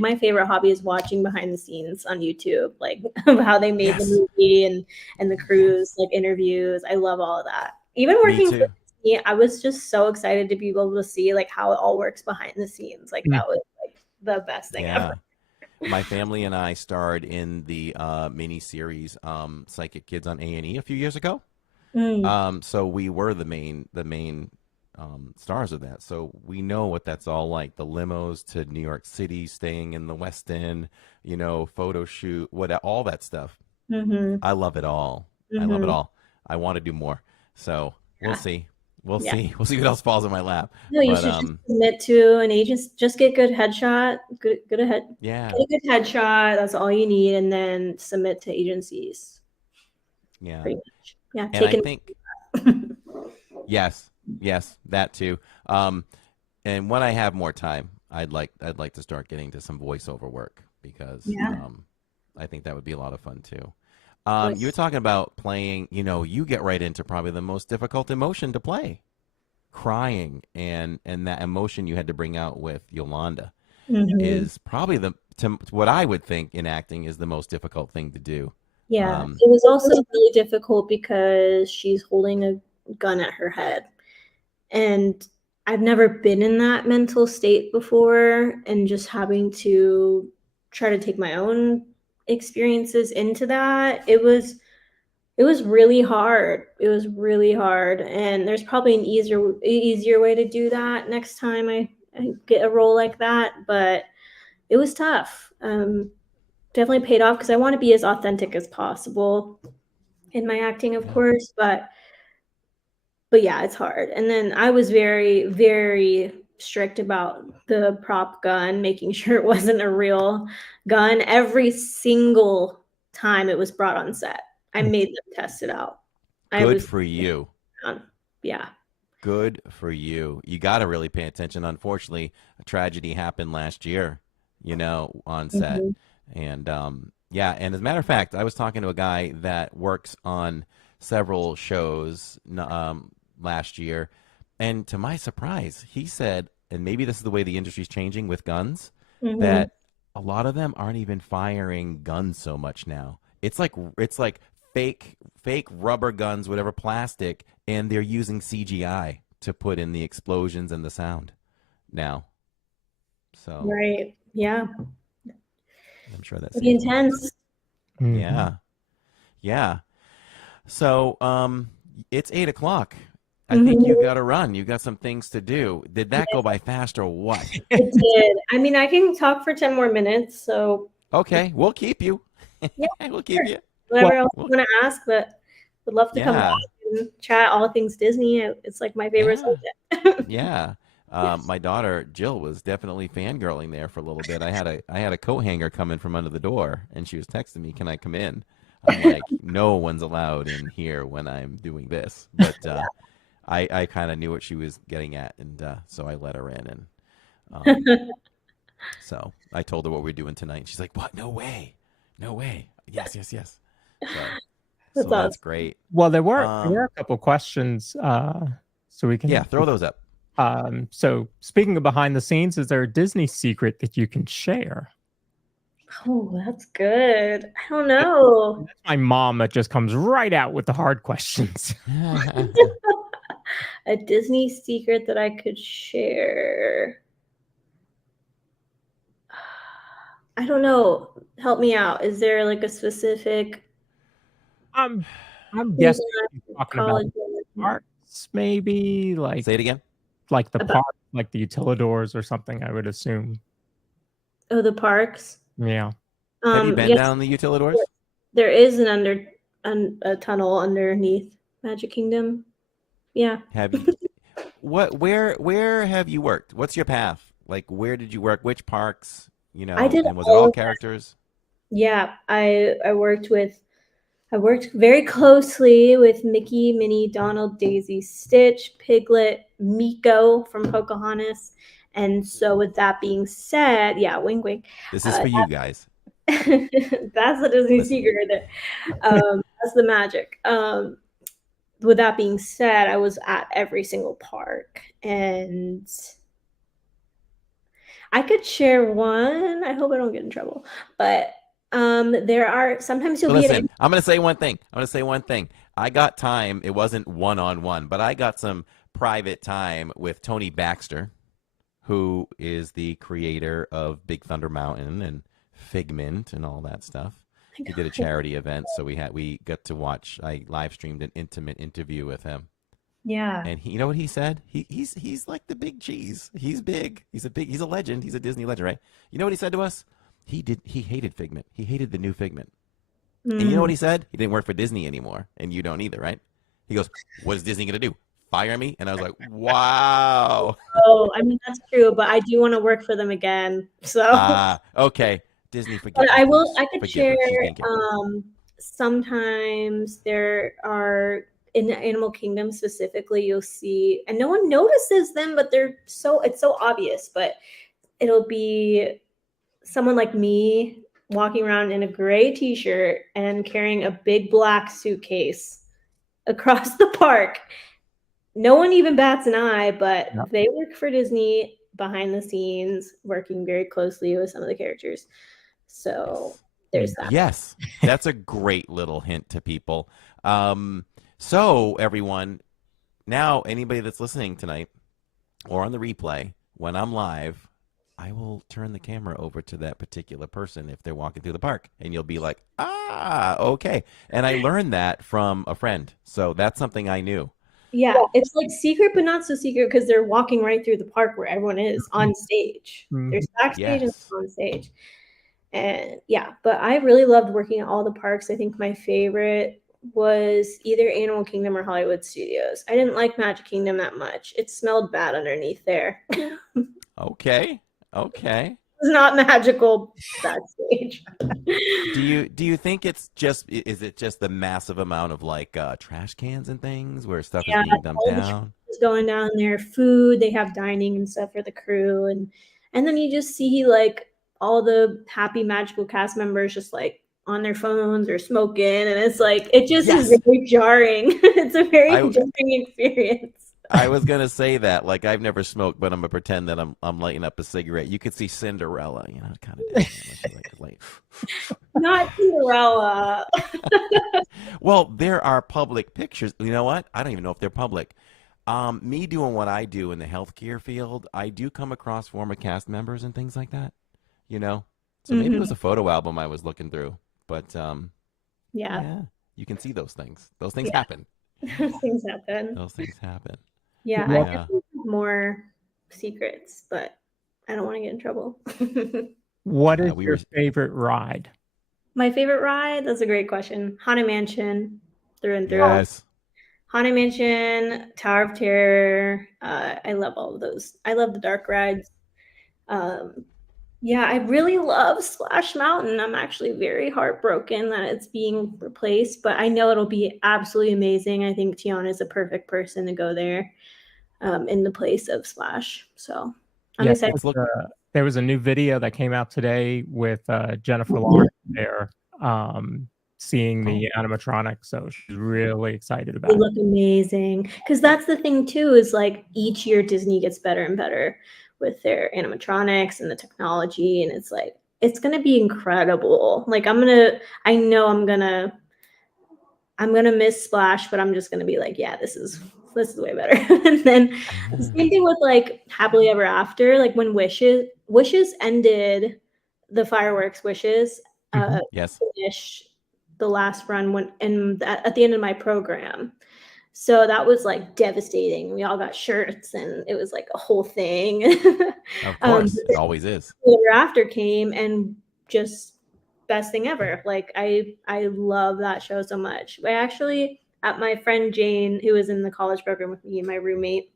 my favorite hobby is watching behind the scenes on YouTube, like of how they made the movie and the crews, like interviews. I love all of that. Even working for Disney, I was just so excited to be able to see like how it all works behind the scenes. Like that was like the best thing ever. My family and I starred in the mini series Psychic Kids on A&E a few years ago. So we were the main stars of that. So we know what that's all like. The limos to New York City, staying in the West End, you know, photo shoot, all that stuff. I love it all. I love it all. I want to do more. So we'll see. We'll see. We'll see what else falls in my lap. No, you should just submit to an agent. Just get good headshot. Get a good headshot. That's all you need, and then submit to agencies. Yeah. Pretty much. Yeah. And I think yes, that too. And when I have more time, I'd like to start getting to some voiceover work because I think that would be a lot of fun too. You were talking about playing, you know, you get right into probably the most difficult emotion to play, crying, and that emotion you had to bring out with Yolanda is probably what I would think in acting is the most difficult thing to do. Yeah, it was also really difficult because she's holding a gun at her head, and I've never been in that mental state before, and just having to try to take my own experiences into that, it was really hard. It was really hard, and there's probably an easier way to do that next time I get a role like that, but it was tough. Definitely paid off because I want to be as authentic as possible in my acting, of course, but yeah, it's hard. And then I was very, very strict about the prop gun, making sure it wasn't a real gun. Every single time it was brought on set, I made them test it out. Good for you. Yeah. Good for you. You got to really pay attention. Unfortunately, a tragedy happened last year, you know, on set. And and as a matter of fact, I was talking to a guy that works on several shows last year, and to my surprise, he said, and maybe this is the way the industry's changing with guns, that a lot of them aren't even firing guns so much now. It's like fake rubber guns, whatever, plastic, and they're using CGI to put in the explosions and the sound now. So right, yeah. I'm sure that's pretty intense. Yeah. Yeah. So, it's 8 o'clock. I think you got to run. You got some things to do. Did that go by fast or what? It did. I mean, I can talk for 10 more minutes, so Okay, we'll keep you. yeah, We'll keep sure. you. Whatever Well, else Well, you want to ask, but would love to come back yeah. and chat all things Disney. It's like my favorite Yeah. subject. Yeah. Yes. My daughter Jill was definitely fangirling there for a little bit. I had a coat hanger come in from under the door, and she was texting me, "Can I come in?" I'm like, "No one's allowed in here when I'm doing this." But I kind of knew what she was getting at, and so I let her in, and so I told her what we're doing tonight. And she's like, "What? No way, no way." Yes, yes, yes. So That's that's awesome. great. well, there were a couple questions, so we Yeah, can. throw those up. So speaking of behind the scenes, is there a Disney secret that you can share? Oh, that's good. I don't know. That's my mom that just comes right out with the hard questions. A Disney secret that I could share. I don't know. Help me out. Is there like a specific I'm thing guessing that you're talking about college parks, maybe Say it again. like the about? park, like the utilidors or something. I would assume. Oh, the parks. Yeah. Have you been Yes, down the utilidors? there is a tunnel underneath Magic Kingdom. Yeah. Have you? Where have you worked? What's your path? Like, where did you work? Which parks? I did And was it all all of that. characters? Yeah, I worked very closely with Mickey, Minnie, Donald, Daisy, Stitch, Piglet, Miko from Pocahontas. And so with that being said, yeah, wink wink. This is for you guys. That's the Disney Listen. secret right there. That's the magic. With that being said, I was at every single park, and I could share one. I hope I don't get in trouble, but there are sometimes you'll So be listen, I'm going to say one thing. I got time. It wasn't one-on-one, but I got some private time with Tony Baxter, who is the creator of Big Thunder Mountain and Figment and all that stuff. He did a charity event, so we got to watch. I live streamed an intimate interview with him. Yeah. And you know what he said? He's like the big cheese. He's big. He's a legend. He's a Disney legend, right? You know what he said to us? He hated Figment. He hated the new Figment. And you know what he said? He didn't work for Disney anymore, and you don't either, right? He goes, "What is Disney gonna do? Fire me?" And I was like, "Wow." Oh, I mean that's true, but I do want to work for them again. So Okay. Disney, forgive but her, I will. please. I could Forgive her. share. She's being careful. Sometimes there are in the Animal Kingdom specifically, you'll see, and no one notices them, but it's so obvious. But it'll be someone like me walking around in a gray T-shirt and carrying a big black suitcase across the park. No one even bats an eye, but Yeah. they work for Disney behind the scenes, working very closely with some of the characters. So there's that. Yes, that's a great little hint to people. So everyone, now anybody that's listening tonight or on the replay, when I'm live, I will turn the camera over to that particular person if they're walking through the park, and you'll be like, okay. And I learned that from a friend, so that's something I knew. Yeah, it's like secret, but not so secret because they're walking right through the park where everyone is on stage. There's backstage and Yes. on stage. And yeah, but I really loved working at all the parks. I think my favorite was either Animal Kingdom or Hollywood Studios. I didn't like Magic Kingdom that much. It smelled bad underneath there. Okay. It's not magical backstage. Do you think is it just the massive amount of like trash cans and things where stuff is being dumped down? Going down there, food, they have dining and stuff for the crew, and then you just see like all the happy magical cast members just like on their phones or smoking, and it's like it just is very jarring. It's a very jarring experience. I was gonna say that, like, I've never smoked, but I'm gonna pretend that I'm lighting up a cigarette. You could see Cinderella, kind of like Not Cinderella. Well, there are public pictures. You know what? I don't even know if they're public. Me doing what I do in the healthcare field, I do come across former cast members and things like that. So maybe it was a photo album I was looking through. But Yeah. you can see those things. Those things Yeah. happen. Things happen. Those things happen. Yeah, I What- definitely have more secrets, but I don't want to get in trouble. What is we your were favorite ride? My favorite ride? That's a great question. Haunted Mansion, through and through. yes. Haunted Mansion, Tower of Terror. I love all of those. I love the dark rides. Yeah, I really love Splash Mountain. I'm actually very heartbroken that it's being replaced, but I know it'll be absolutely amazing. I think Tiana is a perfect person to go there in the place of Splash. So I'm Yeah, excited. there was a new video that came out today with Jennifer Lawrence there, seeing the animatronic. So she's really excited about They it. look amazing. Because that's the thing too, is like each year Disney gets better and better with their animatronics and the technology. And it's like, it's gonna be incredible. Like I know I'm gonna miss Splash, but I'm just gonna be like, yeah, this is way better. And then the same thing with like Happily Ever After, like when Wishes ended, the fireworks Wishes Yes. finish the last run at the end of my program. So that was like devastating. We all got shirts and it was like a whole thing. Of course. It always is. Year after came and just best thing ever. Like I love that show so much. I actually, at my friend Jane, who was in the college program with me and my roommate,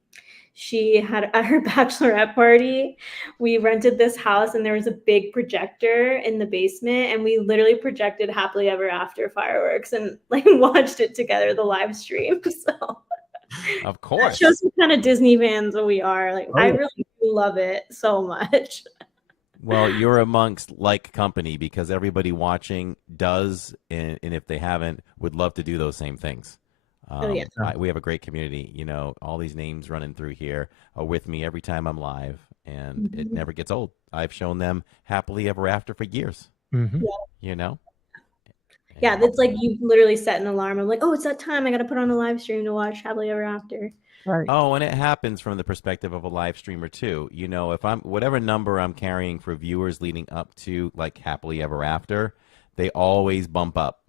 she had at her bachelorette party, we rented this house and there was a big projector in the basement and we literally projected Happily Ever After fireworks and like watched it together, the live stream. So Of that course. shows what kind of Disney fans we are. Like Oh, I yeah. really do love it so much. Well, you're amongst like company because everybody watching does, and if they haven't, would love to do those same things. Yeah. We have a great community. You know, all these names running through here are with me every time I'm live, and it never gets old. I've shown them Happily Ever After for years. Mhm. You know. Yeah, that's like you literally set an alarm. I'm like, oh, it's that time. I got to put on a live stream to watch Happily Ever After. Right. Oh, and it happens from the perspective of a live streamer too. You know, if I'm whatever number I'm carrying for viewers leading up to like Happily Ever After, they always bump up.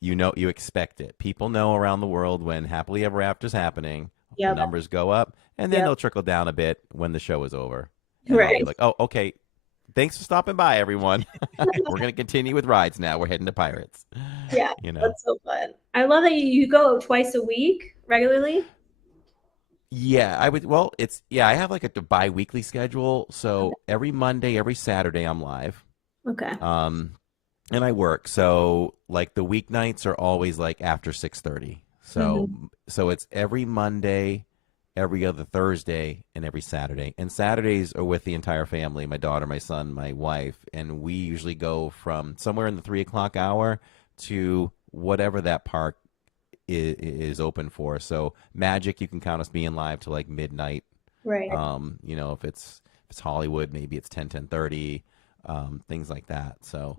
You know, you expect it. People know around the world when Happily Ever After is happening, the Yep. numbers go up, and then Yep. they'll trickle down a bit when the show is over. And I'll Right. be like, oh, okay. Thanks for stopping by, everyone. We're gonna continue with rides now. We're heading to Pirates. Yeah, You know. that's so fun. I love that you go twice a week regularly. Yeah, I would. Well, I have like a bi-weekly schedule. So every Monday, every Saturday, I'm live. Okay. And I work. So like the weeknights are always like after 6:30. So it's every Monday, every other Thursday, and every Saturday. And Saturdays are with the entire family, my daughter, my son, my wife, and we usually go from somewhere in the 3 o'clock hour to whatever that park is open for. So Magic, you can count us being live to like midnight. Right. You know, if it's Hollywood, maybe it's 10:30, things like that. So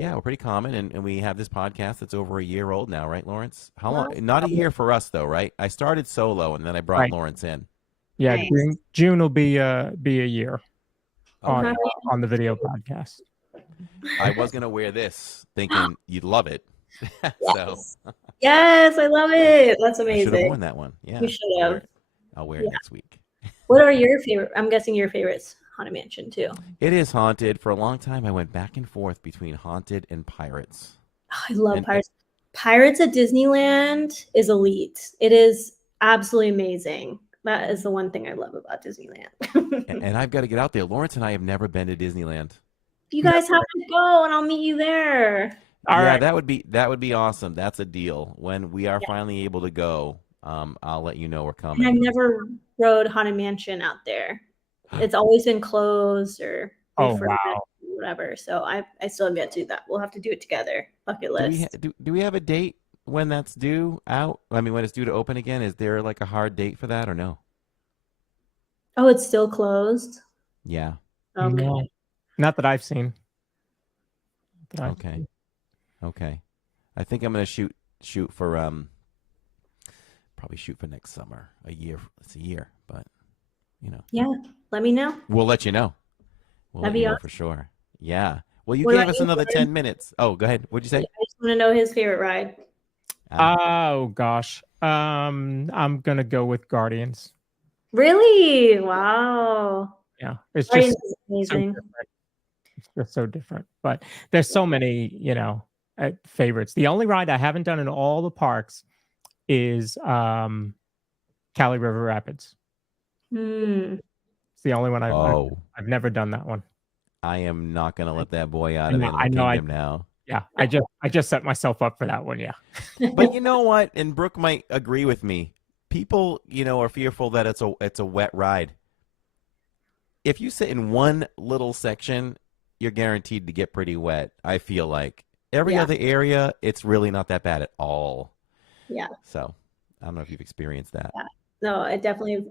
yeah, we're pretty common, and we have this podcast that's over a year old now, right, Lawrence? How long? Not a year for us though, right? I started solo, and then I brought Right. Lawrence in. Yeah, Nice. June will be a year on Okay. on the video podcast. I was gonna wear this, thinking you'd love it. So Yes, I love it. That's I should have amazing. worn that one. Yeah, You should I'll have. wear it. I'll wear it next week. What are your favorite? I'm guessing your favorites Haunted Mansion too. It is Haunted. For a long time, I went back and forth between Haunted and Pirates. Oh, I love And- Pirates. Pirates at Disneyland is elite. It is absolutely amazing. That is the one thing I love about Disneyland. And I've got to get out there. Lawrence and I have never been to Disneyland. You guys have to go, and I'll meet you there. All yeah, right. that would be awesome. That's a deal. When we are finally able to go, I'll let you know we're And I've coming. never rode Haunted Mansion out there. It's always been closed or Oh, refurbished, wow. whatever. So I still have yet to do that. We'll have to do it together. Bucket Do we, list. do we have a date when that's due out? I mean, when it's due to open again? Is there like a hard date for that or no? Oh, it's still closed. Yeah. Okay. No, not that I've seen. Not that I've Okay. seen. Okay. I think I'm gonna shoot for probably shoot for next summer. It's a year, but you know. Yeah. Let me know. We'll let you know. We'll That'd let be you know awesome. for sure. Yeah. Well, you What gave about us you, another Jordan? 10 minutes. Oh, go ahead. What'd you I say? just want to know his favorite ride. Oh gosh. I'm gonna go with Guardians. Really? Wow. Yeah, it's Guardians just is so amazing. different. It's just so different. But there's so many, favorites. The only ride I haven't done in all the parks is Cali River Rapids. Hmm. It's the only one Oh, I've never done that one. I am not going to let that boy I out of know, Animal I Kingdom now. yeah, I just set myself up for that one. Yeah. But you know what? And Brooke might agree with me. People, are fearful that it's a wet ride. If you sit in one little section, you're guaranteed to get pretty wet. I feel like every Yeah. other area, it's really not that bad at all. Yeah. So I don't know if you've experienced that. Yeah. No, I definitely have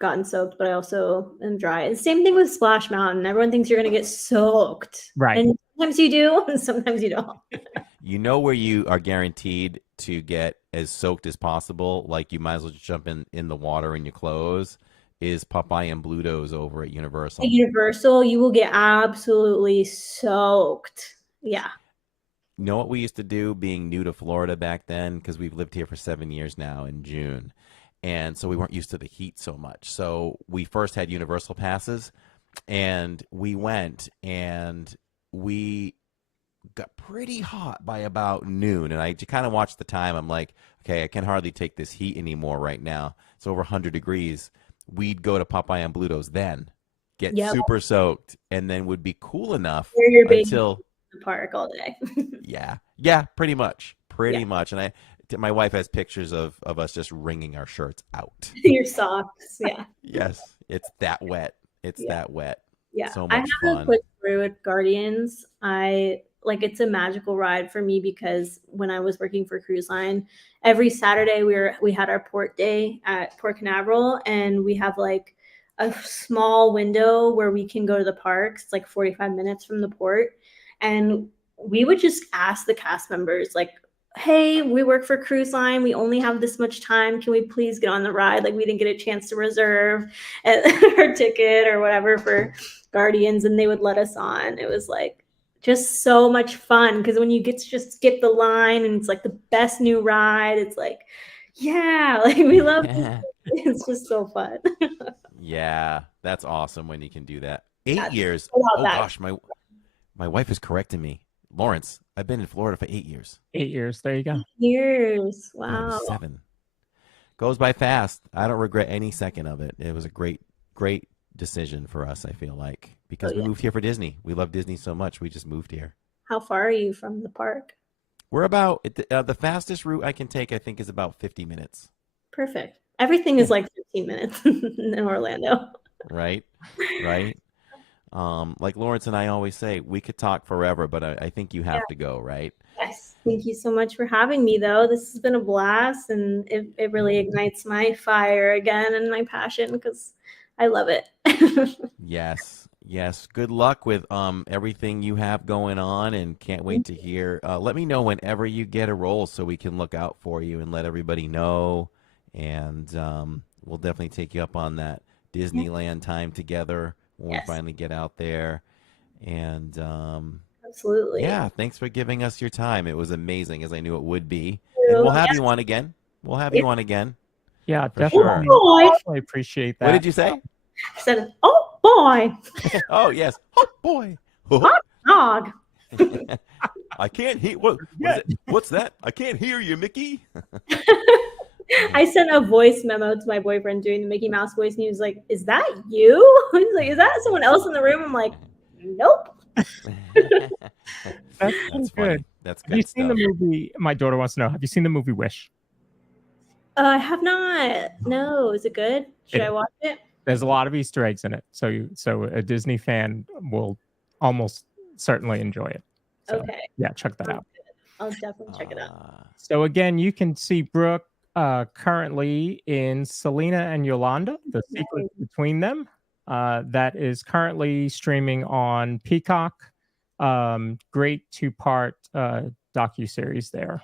gotten soaked, but I also am dry. And same thing with Splash Mountain. Everyone thinks you're going to get soaked. Right. And sometimes you do, and sometimes you don't. You know where you are guaranteed to get as soaked as possible, like you might as well just jump in the water in your clothes, is Popeye and Bluto's over at Universal. At Universal, you will get absolutely soaked. Yeah. You know what we used to do being new to Florida back then, because we've lived here for 7 years now in June. And so we weren't used to the heat so much. So we first had Universal passes, and we went, and we got pretty hot by about noon. And I kind of watched the time. I'm like, okay, I can hardly take this heat anymore right now. It's over 100 degrees. We'd go to Popeye and Bluto's then, get Yep. super soaked, and then would be cool enough You're your baby until in the park all day. yeah, pretty much. Yeah. Much. And my wife has pictures of us just wringing our shirts out. Your socks. Yeah. Yes, it's that wet. It's Yeah. that wet. Yeah. So I much have a fun. quick story with Guardians. It's a magical ride for me because when I was working for Cruise Line, every Saturday we had our port day at Port Canaveral, and we have like a small window where we can go to the parks. It's like 45 minutes from the port. And we would just ask the cast members, like, hey, we work for Cruise Line. We only have this much time. Can we please get on the ride? Like, we didn't get a chance to reserve our ticket or whatever for Guardians, and they would let us on. It was like just so much fun because when you get to just skip the line and it's like the best new ride, it's like, yeah, like we love it. It's just so fun. Yeah, that's awesome when you can do that. 8 That's years. about Oh that. gosh, my wife is correcting me. Lawrence, I've been in Florida for 8 years. 8 years. There you go. Years. Yeah, I Wow. was 7. Goes by fast. I don't regret any second of it. It was a great decision for us, I feel like, because we moved here for Disney. We love Disney so much. We just moved here. How far are you from the park? We're about the fastest route I can take, I think, is about 50 minutes. Perfect. Everything is like 15 minutes in Orlando. Right. Like Lawrence and I always say, we could talk forever, but I think you have to go, right? Yes. Thank you so much for having me, though. This has been a blast, and it really ignites my fire again and my passion because I love it. Yes. Good luck with everything you have going on, and can't wait to hear. Let me know whenever you get a role so we can look out for you and let everybody know. And we'll definitely take you up on that Disneyland time together when we finally get out there. And Absolutely. yeah, thanks for giving us your time. It was amazing, as I knew it would be. And we'll have you on again. Yeah, For definitely. sure. Definitely appreciate that. What did you say? I said, oh boy, Oh, yes. Oh, boy. dog. I can't hear. What is it? What's that? I can't hear you, Mickey. I sent a voice memo to my boyfriend doing the Mickey Mouse voice, and he was like, "Is that you?" He's like, "Is that someone else in the room?" I'm like, "Nope." That's That's good. funny. That's Have you good seen stuff. the movie? My daughter wants to know. Have you seen the movie Wish? I have not. No, is it good? Should I watch it? There's a lot of Easter eggs in it, so a Disney fan will almost certainly enjoy it. So, Okay. yeah, check that out. I'll definitely check it out. So again, you can see Brooke currently in Selena and Yolanda, The Secret Between Them. That is currently streaming on Peacock. Great 2-part docuseries there.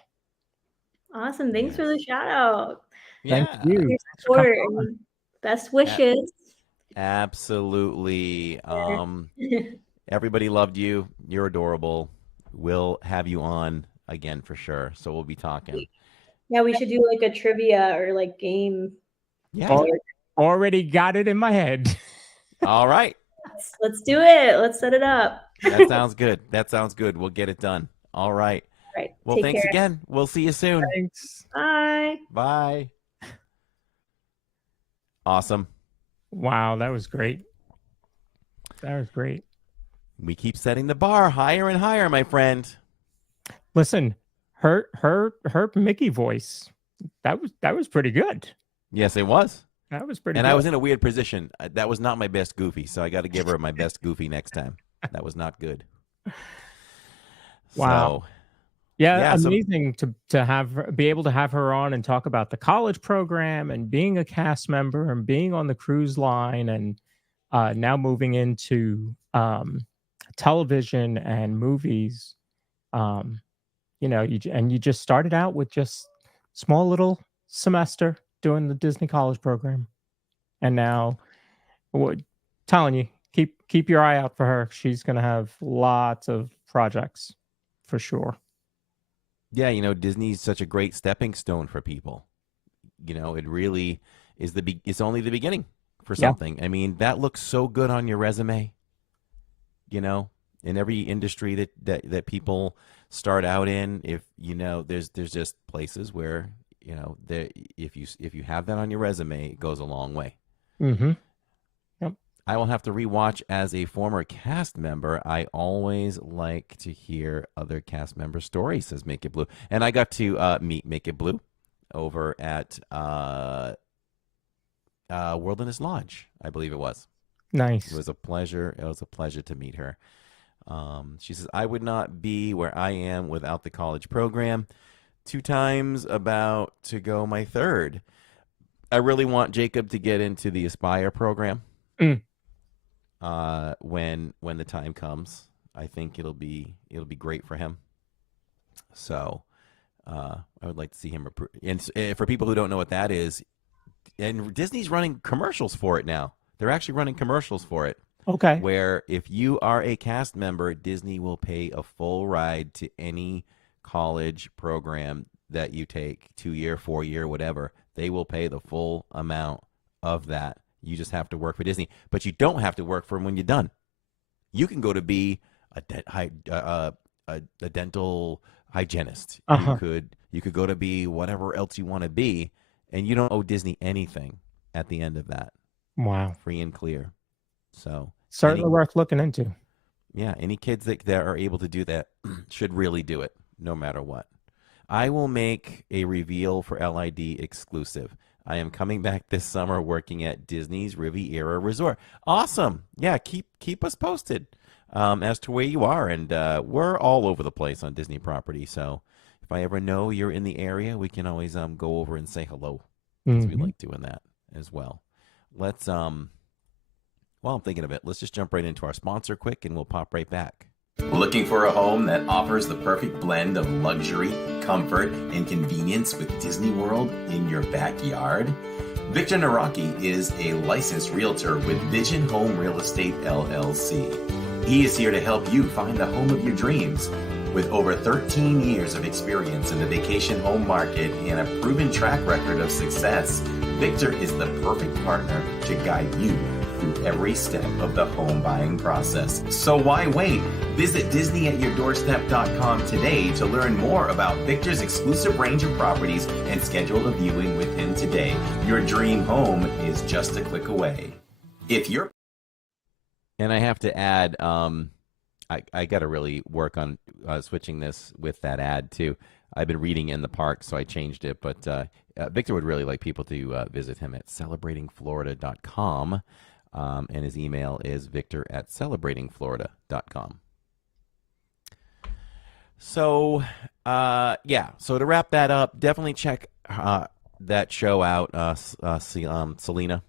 Awesome. Thanks for the shout out. Yeah. Thank you. Your Thanks for coming support on. and best wishes. Absolutely. Everybody loved you. You're adorable. We'll have you on again for sure. So we'll be talking. Yeah, we should do like a trivia or like game. Yeah. Already got it in my head. All right. Let's do it. Let's set it up. That sounds good. That sounds good. We'll get it done. All right. Right. Well, Take thanks care. again. We'll see you soon. Thanks. Bye. Bye. Awesome. Wow, that was great. That was great. We keep setting the bar higher and higher, my friend. Listen, her Mickey voice, that was pretty good. Yes, it was. That was pretty And good. I was in a weird position. That was not my best Goofy, so I got to give her my best Goofy next time. That was not good. Wow. So, yeah, so- amazing to be able to have her on and talk about the college program and being a cast member and being on the cruise line and now moving into television and movies. You just started out with just small little semester doing the Disney college program, and now, telling you, keep your eye out for her. She's gonna have lots of projects for sure. yeah, Disney's such a great stepping stone for people. It really is it's only the beginning for Yeah. something. I mean, that looks so good on your resume. In every industry that people start out in, if there's just places where if you have that on your resume, it goes a long way. Mm-hmm. I will have to rewatch as a former cast member. I always like to hear other cast member stories, says Make It Blue. And I got to meet Make It Blue over at Wilderness Lodge, I believe it was. Nice. It was a pleasure. It was a pleasure to meet her. She says, I would not be where I am without the college program. 2 times about to go my 3rd. I really want Jacob to get into the Aspire program. When the time comes, I think it'll be great for him. So, I would like to see him. And for people who don't know what that is, and Disney's running commercials for it now. They're actually running commercials for it. Okay. Where if you are a cast member, Disney will pay a full ride to any college program that you take, 2-year, 4-year, whatever. They will pay the full amount of that. You just have to work for Disney, but you don't have to work for them when you're done. You can go to be a dental hygienist. Uh-huh. You could go to be whatever else you want to be, and you don't owe Disney anything at the end of that. Wow. Free and clear. So Certainly worth looking into. Yeah, any kids that are able to do that should really do it, no matter what. I will make a reveal for LID exclusive. I am coming back this summer working at Disney's Riviera Resort. Awesome. Yeah, keep us posted as to where you are. And we're all over the place on Disney property. So if I ever know you're in the area, we can always go over and say hello. Because we like doing that as well. Let's, while I'm thinking of it, let's just jump right into our sponsor quick and we'll pop right back. Looking for a home that offers the perfect blend of luxury, comfort, and convenience with Disney World in your backyard? Victor Naraki is a licensed realtor with Vision Home Real Estate LLC. He is here to help you find the home of your dreams. With over 13 years of experience in the vacation home market and a proven track record of success, Victor is the perfect partner to guide you through every step of the home buying process. So why wait? Visit DisneyAtYourDoorstep.com today to learn more about Victor's exclusive range of properties and schedule a viewing with him today. Your dream home is just a click away. If you're... And I have to add, I got to really work on switching this with that ad too. I've been reading in the park, so I changed it. But Victor would really like people to visit him at celebratingflorida.com. And his email is victor@celebratingflorida.com. So, so to wrap that up, definitely check that show out, Selena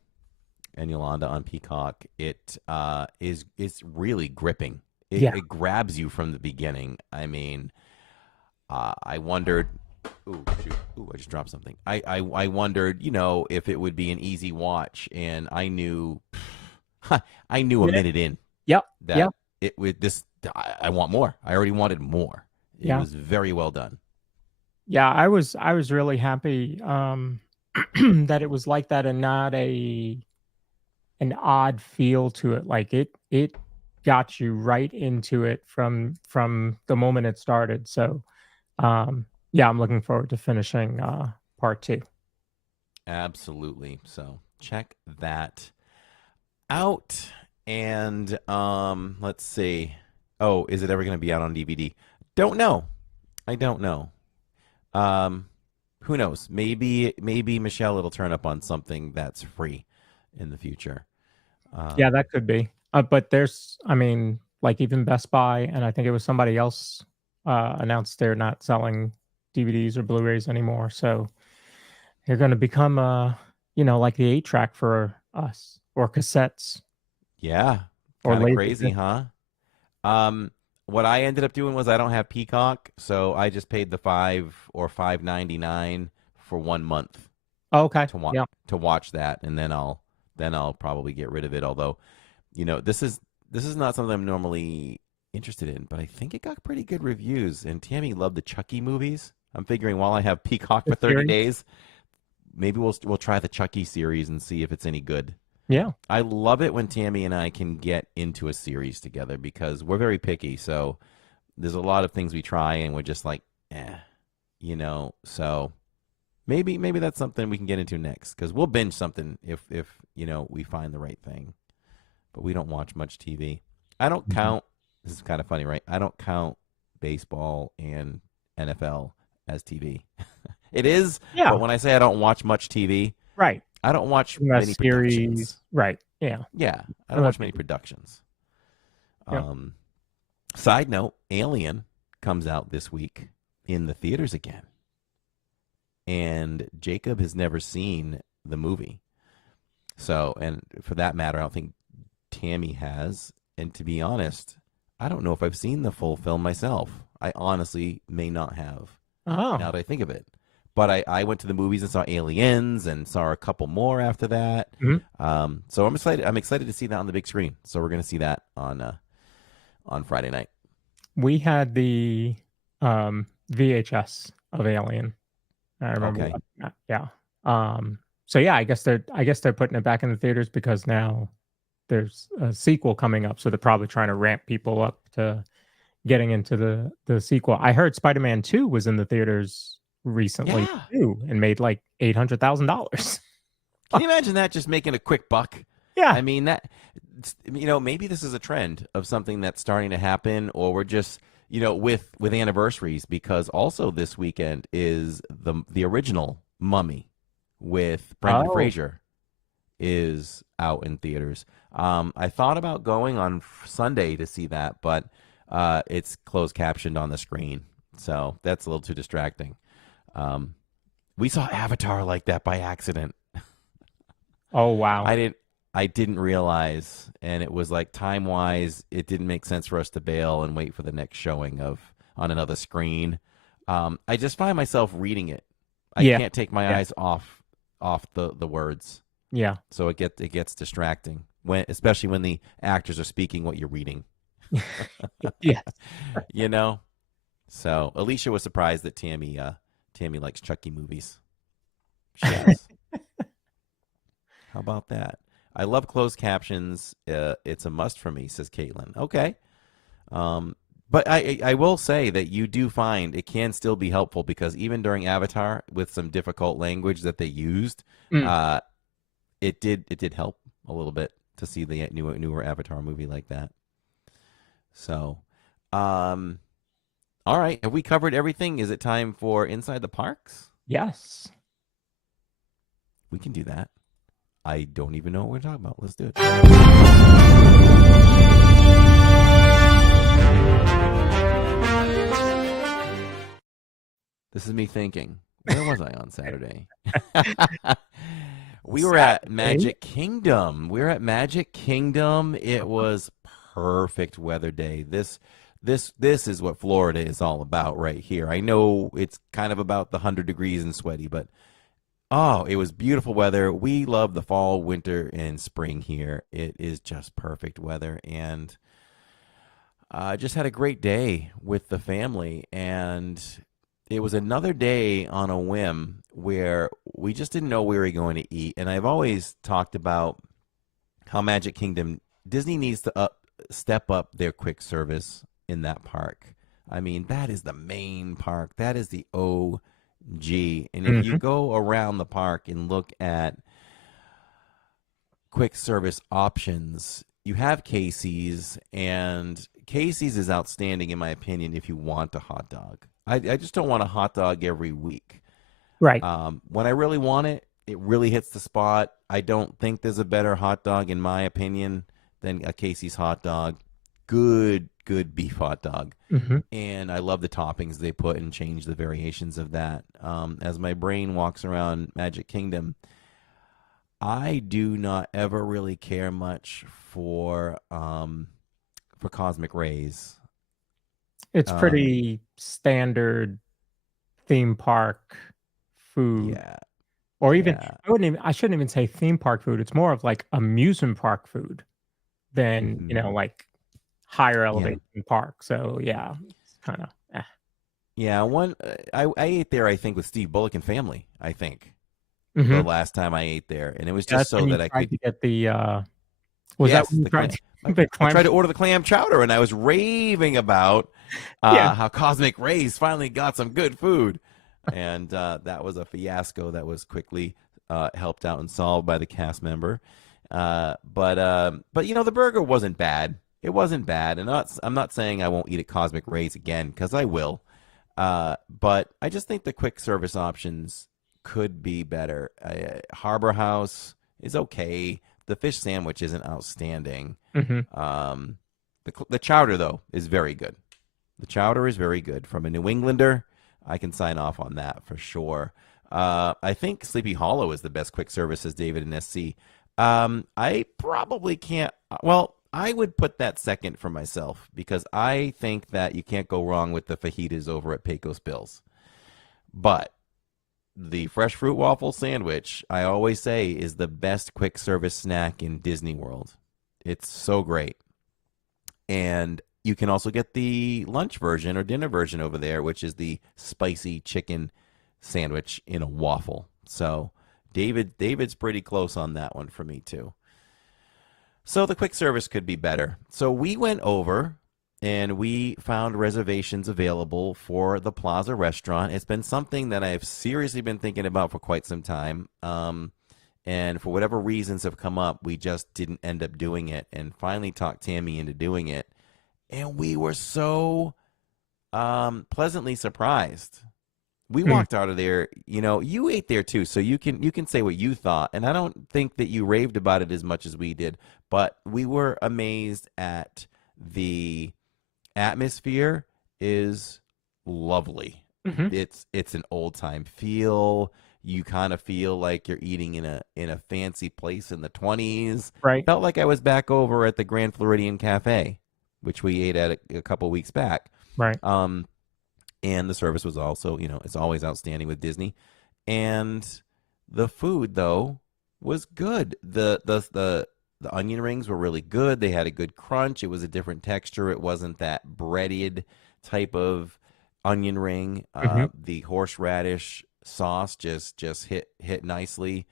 and Yolanda on Peacock. It's really gripping. It grabs you from the beginning. I mean, I wondered... Ooh, shoot. Ooh, I just dropped something. I wondered, if it would be an easy watch, and I knew a minute in. Yep. That it with this. I want more. I already wanted more. It Yeah. was very well done. Yeah, I was really happy that it was like that and not an odd feel to it. Like it got you right into it from the moment it started. So yeah, I'm looking forward to finishing part 2. Absolutely. So check that out. And let's see. Oh, is it ever going to be out on DVD? Don't know. I don't know. Who knows? Maybe Michelle, it'll turn up on something that's free in the future. Yeah, that could be. But there's, I mean, like even Best Buy, and I think it was somebody else announced they're not selling DVDs or Blu-rays anymore. So they're going to become, like the 8-track for us, or cassettes, Yeah, or kind of laser crazy, disc. huh? What I ended up doing was I don't have Peacock, so I just paid the $5 or $5.99 for 1 month Oh, okay. to Yeah. watch that, and then I'll probably get rid of it. Although, this is not something I'm normally interested in, but I think it got pretty good reviews. And Tammy loved the Chucky movies. I'm figuring while I have Peacock for The 30 series? days, maybe we'll try the Chucky series and see if it's any good. Yeah. I love it when Tammy and I can get into a series together because we're very picky. So there's a lot of things we try and we're just like, So maybe that's something we can get into next because we'll binge something if we find the right thing. But we don't watch much TV. I don't count. This is kind of funny, right? I don't count baseball and NFL as TV. It is, Yeah. but when I say I don't watch much TV, Right. I don't watch In a many productions. series. Right. Yeah. Yeah, I don't watch many productions. Yeah. Side note, Alien comes out this week in the theaters again. And Jacob has never seen the movie. So, and for that matter, I don't think Tammy has. And to be honest, I don't know if I've seen the full film myself. I honestly may not have, Oh. now that I think of it. But I went to the movies and saw Aliens and saw a couple more after that. Mhm. So I'm excited. I'm excited to see that on the big screen. So we're going to see that on Friday night. We had the VHS of Alien. I remember. Okay. That. Yeah. So yeah, I guess they're putting it back in the theaters because now there's a sequel coming up. So they're probably trying to ramp people up to getting into the sequel. I heard Spider-Man 2 was in the theaters recently Yeah. too and made like $800,000. Can you imagine that, just making a quick buck? Yeah. I mean, that, maybe this is a trend of something that's starting to happen, or we're just, with anniversaries, because also this weekend is the original Mummy with Brendan Fraser is out in theaters. I thought about going on Sunday to see that, but it's closed captioned on the screen, so that's a little too distracting. We saw Avatar like that by accident. Oh wow. I didn't realize, and it was like time-wise, it didn't make sense for us to bail and wait for the next showing on another screen. I just find myself reading it. I can't take my eyes off the words. Yeah. So it gets distracting, especially when the actors are speaking what you're reading. Yeah. So Alicia was surprised that Tammy likes Chucky movies. She does. How about that? I love closed captions. It's a must for me, says Caitlin. Okay. But I will say that you do find it can still be helpful, because even during Avatar, with some difficult language that they used, it did help a little bit to see the newer Avatar movie like that. So, all right. Have we covered everything? Is it time for Inside the Parks? Yes. We can do that. I don't even know what we're talking about. Let's do it. This is me thinking, where was I on Saturday? We were at Magic Kingdom. It was perfect weather day. This is what Florida is all about right here. I know it's kind of about the 100 degrees and sweaty, but it was beautiful weather. We love the fall, winter, and spring here. It is just perfect weather. And I just had a great day with the family, and it was another day on a whim where we just didn't know where we were going to eat. And I've always talked about how Magic Kingdom, Disney needs to step up their quick service in that park. I mean, that is the main park. That is the OG. And if you go around the park and look at quick service options, you have Casey's, and Casey's is outstanding in my opinion if you want a hot dog. I just don't want a hot dog every week. Right. When I really want it, it really hits the spot. I don't think there's a better hot dog, in my opinion, than a Casey's hot dog. Good beef hot dog. And I love the toppings they put and change the variations of that. As my brain walks around Magic Kingdom, I do not ever really care much for Cosmic Rays. It's pretty standard theme park food. Yeah. Or even I shouldn't even say theme park food. It's more of like amusement park food than, like higher elevation park. So yeah, it's kind of Yeah, I ate there, I think, with Steve Bullock and family, I think. The last time I ate there, and it was just so that I could get the that when you tried I tried to order the clam chowder, and I was raving about how Cosmic Rays finally got some good food, and that was a fiasco that was quickly helped out and solved by the cast member. But the burger wasn't bad. It wasn't bad, and I'm not saying I won't eat at Cosmic Rays again, because I will. But I just think the quick service options could be better. Harbor House is okay. The fish sandwich isn't outstanding. The chowder, though, is very good. The chowder is very good. From a New Englander, I can sign off on that for sure. I think Sleepy Hollow is the best quick service, as David and SC. I probably can't. Well, I would put that second for myself, because I think that you can't go wrong with the fajitas over at Pecos Bills. But the fresh fruit waffle sandwich, I always say, is the best quick service snack in Disney World. It's so great. And you can also get the lunch version or dinner version over there, which is the spicy chicken sandwich in a waffle. So David's pretty close on that one for me too. So the quick service could be better. So we went over and we found reservations available for the Plaza restaurant. It's been something that I've seriously been thinking about for quite some time. And for whatever reasons have come up, we just didn't end up doing it, and finally talked Tammy into doing it. And we were so pleasantly surprised. We walked out of there, you ate there too, so you can say what you thought. And I don't think that you raved about it as much as we did, but we were amazed at the atmosphere is lovely. It's an old time feel. You kind of feel like you're eating in a fancy place in the 20s. Right. Felt like I was back over at the Grand Floridian Cafe, which we ate at a couple weeks back. Right. And the service was also, it's always outstanding with Disney. And the food, though, was good. The onion rings were really good. They had a good crunch. It was a different texture. It wasn't that breaded type of onion ring. The horseradish sauce just hit nicely.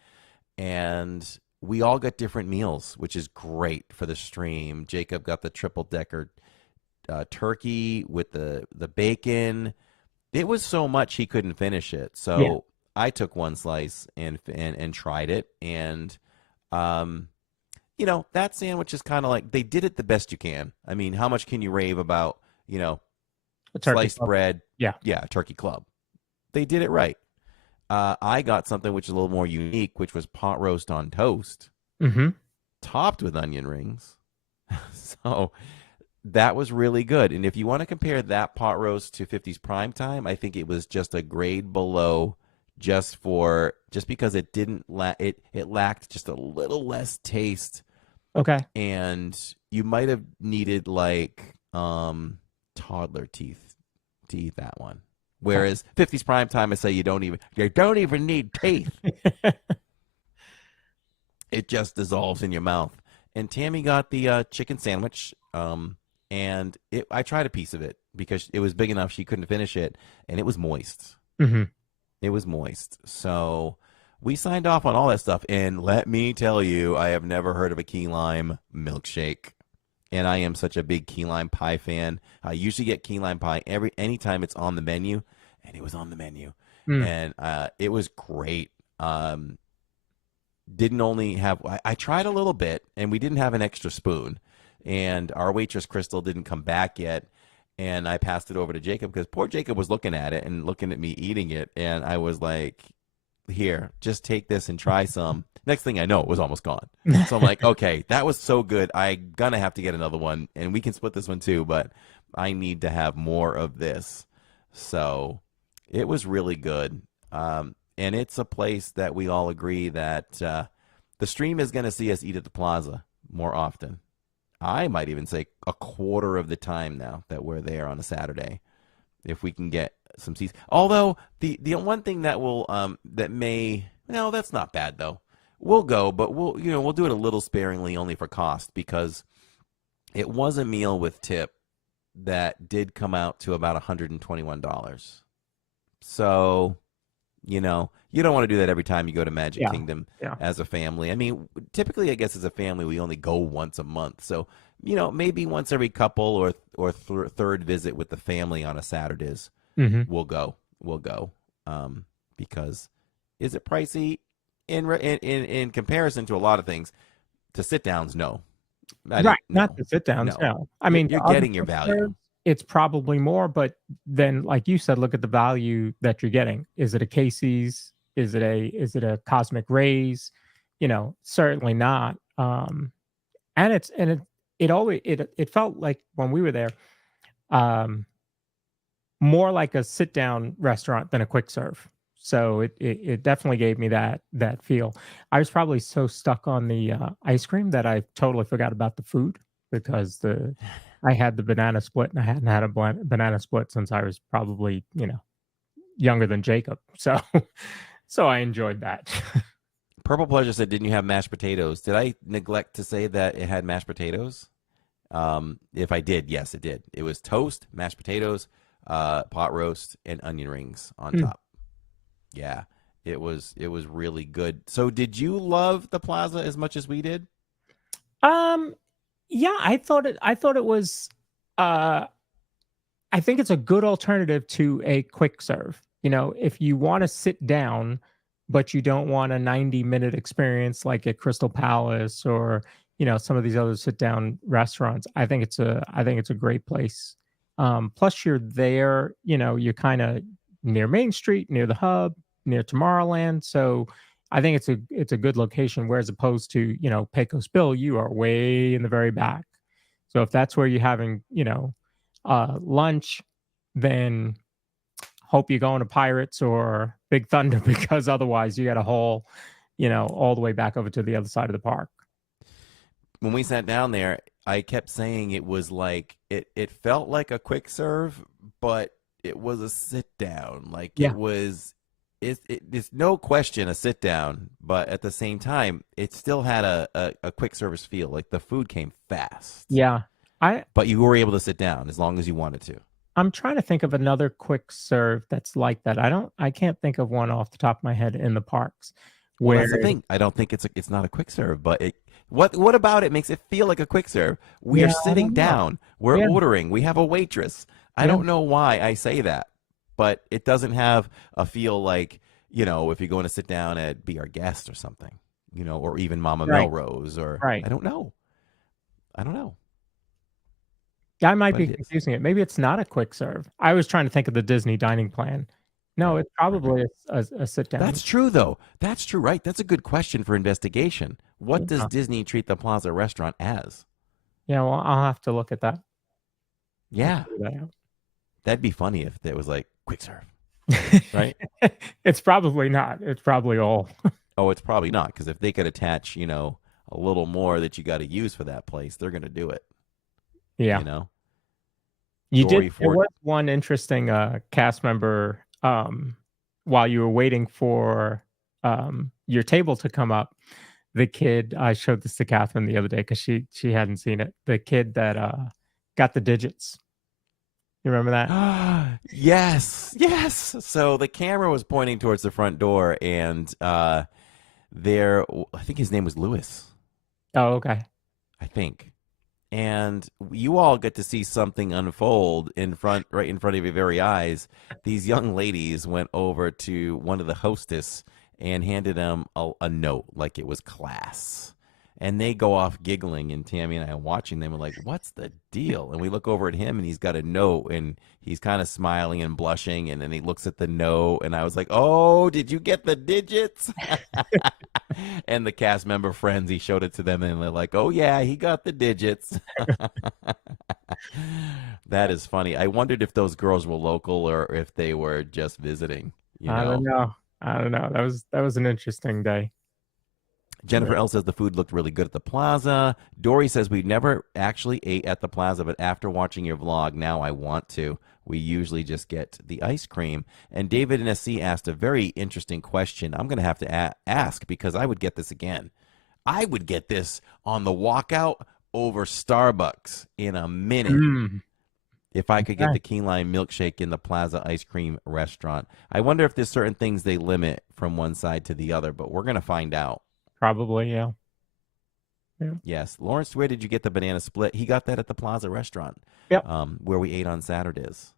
And we all got different meals, which is great for the stream. Jacob got the triple decker turkey with the bacon. It was so much he couldn't finish it. So I took one slice and tried it. And that sandwich is kind of like, they did it the best you can. I mean, how much can you rave about, sliced bread? Yeah, a turkey club. They did it right. I got something which is a little more unique, which was pot roast on toast, topped with onion rings. So that was really good. And if you want to compare that pot roast to 50's Prime Time, I think it was just a grade below, just because it didn't it lacked just a little less taste. Okay. And you might have needed like toddler teeth to eat that one. Whereas 50's Prime Time, I say you don't even need teeth. It just dissolves in your mouth. And Tammy got the chicken sandwich. and I tried a piece of it because it was big enough she couldn't finish it, and it was moist. Mm-hmm. It was moist. So we signed off on all that stuff, and let me tell you, I have never heard of a key lime milkshake. And I am such a big key lime pie fan. I usually get key lime pie anytime it's on the menu, and it was on the menu, and it was great. Didn't only have I tried a little bit, and we didn't have an extra spoon, and our waitress Crystal didn't come back yet, and I passed it over to Jacob because poor Jacob was looking at it and looking at me eating it, and I was like, "Here, just take this and try some." Next thing I know, it was almost gone. So I'm like, okay, that was so good. I'm going to have to get another one, and we can split this one too, but I need to have more of this. So it was really good. And it's a place that we all agree that the stream is going to see us eat at the plaza more often. I might even say a quarter of the time now that we're there on a Saturday, if we can get some seats. Although the one thing that will that's not bad though. We'll go, but we'll do it a little sparingly, only for cost, because it was a meal with tip that did come out to about $121. So, you don't want to do that every time you go to Magic Kingdom as a family. I mean, typically, I guess as a family, we only go once a month. So, maybe once every couple or third visit with the family on a Saturdays, we'll go. Because is it pricey? In comparison to a lot of things, to sit downs, no. Not the sit downs, no. I mean, you're getting your value. It's probably more, but then, like you said, look at the value that you're getting. Is it a Casey's? Is it a Cosmic Rays? Certainly not. And it felt like when we were there, more like a sit down restaurant than a quick serve. So it definitely gave me that feel. I was probably so stuck on the ice cream that I totally forgot about the food, because I had the banana split, and I hadn't had a banana split since I was probably younger than Jacob. So I enjoyed that. Purple Pleasure said, "Didn't you have mashed potatoes?" Did I neglect to say that it had mashed potatoes? If I did, yes, it did. It was toast, mashed potatoes, pot roast, and onion rings on top. Yeah, it was really good. So did you love the plaza as much as we did? Yeah, I thought it was I think it's a good alternative to a quick serve. If you want to sit down but you don't want a 90-minute experience like at Crystal Palace or some of these other sit down restaurants, I think it's a great place. Plus you're there, you're kind of near Main Street, near the hub, near Tomorrowland. So I think it's a good location, whereas opposed to, Pecos Bill, you are way in the very back. So if that's where you're having, lunch, then hope you're going to Pirates or Big Thunder, because otherwise you got to haul, all the way back over to the other side of the park. When we sat down there, I kept saying it was like, it felt like a quick serve, but it was a sit down. Like it was, it's no question a sit down, but at the same time, it still had a quick service feel. Like the food came fast. Yeah. But you were able to sit down as long as you wanted to. I'm trying to think of another quick serve that's like that. I can't think of one off the top of my head in the parks. Well, that's the thing. I don't think it's not a quick serve, but what about it makes it feel like a quick serve? We are sitting down. We're ordering. We have a waitress. I don't know why I say that, but it doesn't have a feel like, if you're going to sit down at Be Our Guest or something, or even Mama Melrose or I don't know. I might be confusing it. Maybe it's not a quick serve. I was trying to think of the Disney dining plan. No, it's probably a sit down. That's true, though. That's true, right? That's a good question for investigation. What does Disney treat the Plaza restaurant as? Yeah, well, I'll have to look at that. Yeah. That'd be funny if it was like quick serve, right? It's probably not. It's probably all. Oh, it's probably not, because if they could attach, a little more that you got to use for that place, they're going to do it. Yeah. There was one interesting cast member while you were waiting for your table to come up. The kid, I showed this to Catherine the other day because she hadn't seen it. The kid that got the digits. You remember that? Yes. So the camera was pointing towards the front door, and there, I think his name was Lewis. Oh, okay. I think. And you all get to see something unfold right in front of your very eyes. These young ladies went over to one of the hostess and handed them a note like it was class. And they go off giggling, and Tammy and I are watching them and like, what's the deal? And we look over at him, and he's got a note, and he's kind of smiling and blushing, and then he looks at the note, and I was like, oh, did you get the digits? And the cast member friends, he showed it to them, and they're like, oh, yeah, he got the digits. That is funny. I wondered if those girls were local or if they were just visiting. I don't know. That was an interesting day. Jennifer L. says the food looked really good at the plaza. Dory says we never actually ate at the plaza, but after watching your vlog, now I want to. We usually just get the ice cream. And David and SC asked a very interesting question. I'm going to have to ask because I would get this again. I would get this on the walkout over Starbucks in a minute. If I could get the key lime milkshake in the Plaza ice cream restaurant. I wonder if there's certain things they limit from one side to the other, but we're going to find out. Probably, yeah. Yes. Lawrence, where did you get the banana split? He got that at the Plaza restaurant. Yep. Where we ate on Saturdays.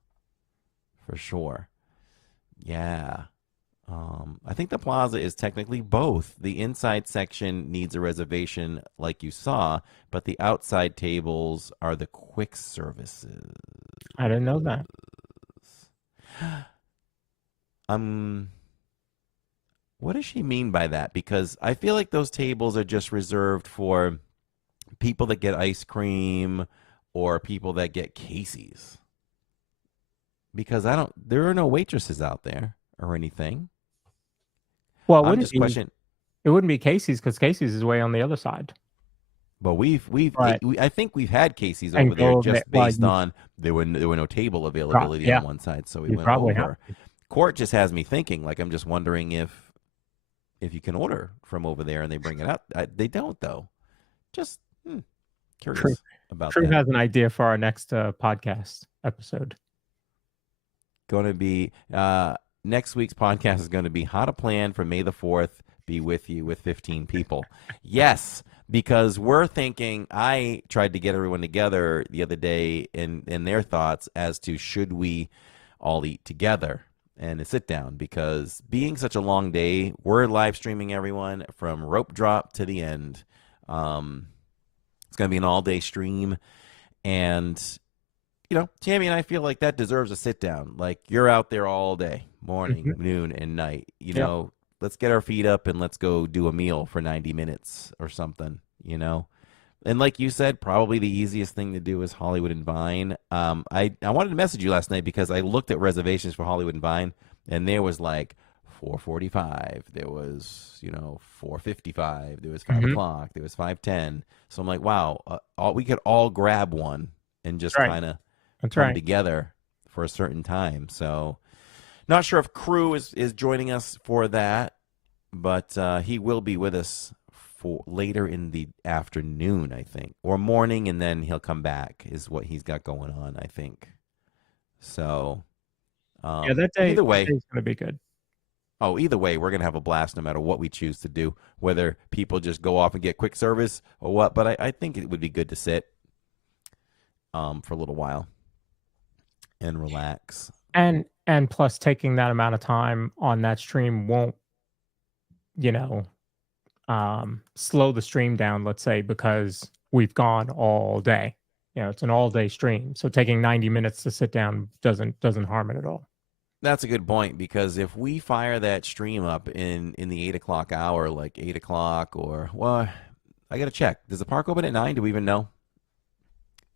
For sure. Yeah. I think the Plaza is technically both. The inside section needs a reservation like you saw, but the outside tables are the quick services. I didn't know that. What does she mean by that? Because I feel like those tables are just reserved for people that get ice cream or people that get Casey's. Because there are no waitresses out there or anything. Well, it wouldn't be Casey's because Casey's is way on the other side. But I think we've had Casey's over there just based on there were no table availability on one side, so we went over. Court just has me thinking, like I'm just wondering if you can order from over there and they bring it up. They don't though. Just curious about that. True has an idea for our next podcast episode. Going to be next week's podcast is going to be how to plan for May the 4th be with you with 15 people. Yes, because we're thinking, I tried to get everyone together the other day in their thoughts as to should we all eat together and a sit down, because being such a long day, we're live streaming everyone from rope drop to the end. It's going to be an all day stream, and Tammy and I feel like that deserves a sit down. Like you're out there all day, morning, noon, and night. Let's get our feet up and let's go do a meal for 90 minutes or something, And like you said, probably the easiest thing to do is Hollywood and Vine. I wanted to message you last night because I looked at reservations for Hollywood and Vine, and there was like 4:45. There was, 4:55. There was 5 o'clock. There was 5:10. So I'm like, wow, we could all grab one and just kind of come together for a certain time. So not sure if Crew is joining us for that, but he will be with us for later in the afternoon, I think, or morning, and then he'll come back is what he's got going on, I think. So that day, either way, it's going to be good. Oh, either way, we're going to have a blast no matter what we choose to do, whether people just go off and get quick service or what. But I think it would be good to sit for a little while and relax. And plus, taking that amount of time on that stream won't, slow the stream down, let's say, because we've gone all day. It's an all day stream. So taking 90 minutes to sit down doesn't harm it at all. That's a good point, because if we fire that stream up in the 8 o'clock hour, like 8 o'clock I got to check. Does the park open at 9? Do we even know?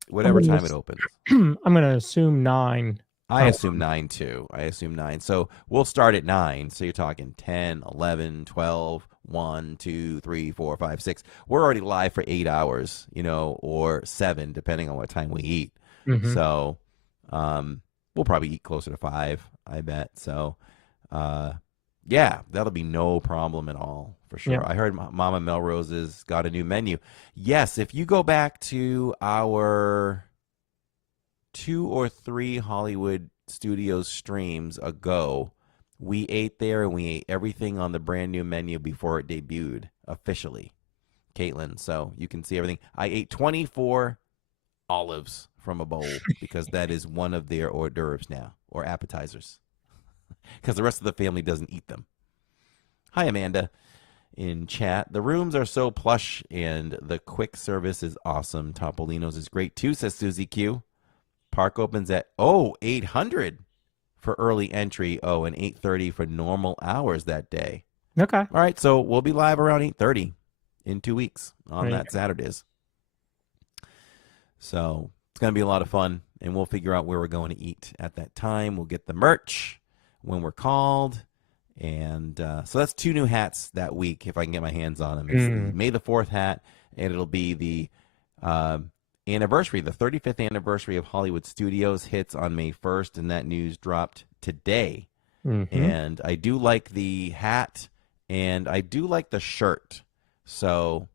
Whatever time it opens. I'm going to assume 9. I assume 9 too. I assume 9. So we'll start at 9. So you're talking 10, 11, 12, 1, 2, 3, 4, 5, 6. We're already live for 8 hours, or 7, depending on what time we eat. So we'll probably eat closer to 5, I bet. So, that'll be no problem at all, for sure. Yeah. I heard Mama Melrose's got a new menu. Yes, if you go back to our 2 or 3 Hollywood Studios streams ago, we ate there and we ate everything on the brand new menu before it debuted officially, Caitlin. So you can see everything. I ate 24 olives from a bowl because that is one of their hors d'oeuvres now, or appetizers, because the rest of the family doesn't eat them. Hi, Amanda. In chat, the rooms are so plush and the quick service is awesome. Topolino's is great too, says Susie Q. Park opens at 800 for early entry. And 8:30 for normal hours that day. Okay. All right, so we'll be live around 8:30 in 2 weeks on There you that Saturdays. So it's going to be a lot of fun, and we'll figure out where we're going to eat at that time. We'll get the merch when we're called. And so that's 2 new hats that week, if I can get my hands on them. It's the May the 4th hat, and it'll be the anniversary, the 35th anniversary of Hollywood Studios hits on May 1st, and that news dropped today. And I do like the hat, and I do like the shirt. So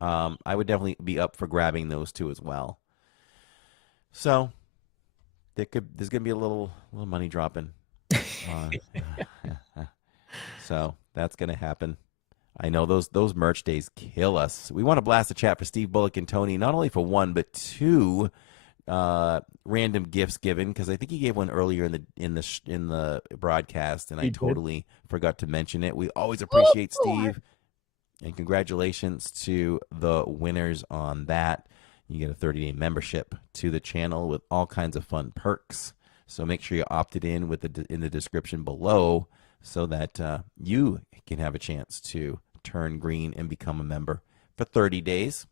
I would definitely be up for grabbing those 2 as well. So there's going to be a little money dropping. So that's going to happen. I know those merch days kill us. We want to blast the chat for Steve Bullock and Tony, not only for 1 but 2 random gifts given, because I think he gave one earlier in the broadcast, and I totally forgot to mention it. We always appreciate Steve, and congratulations to the winners on that. You get a 30-day membership to the channel with all kinds of fun perks. So make sure you opted in in the description below, so that you can have a chance to turn green and become a member for 30 days.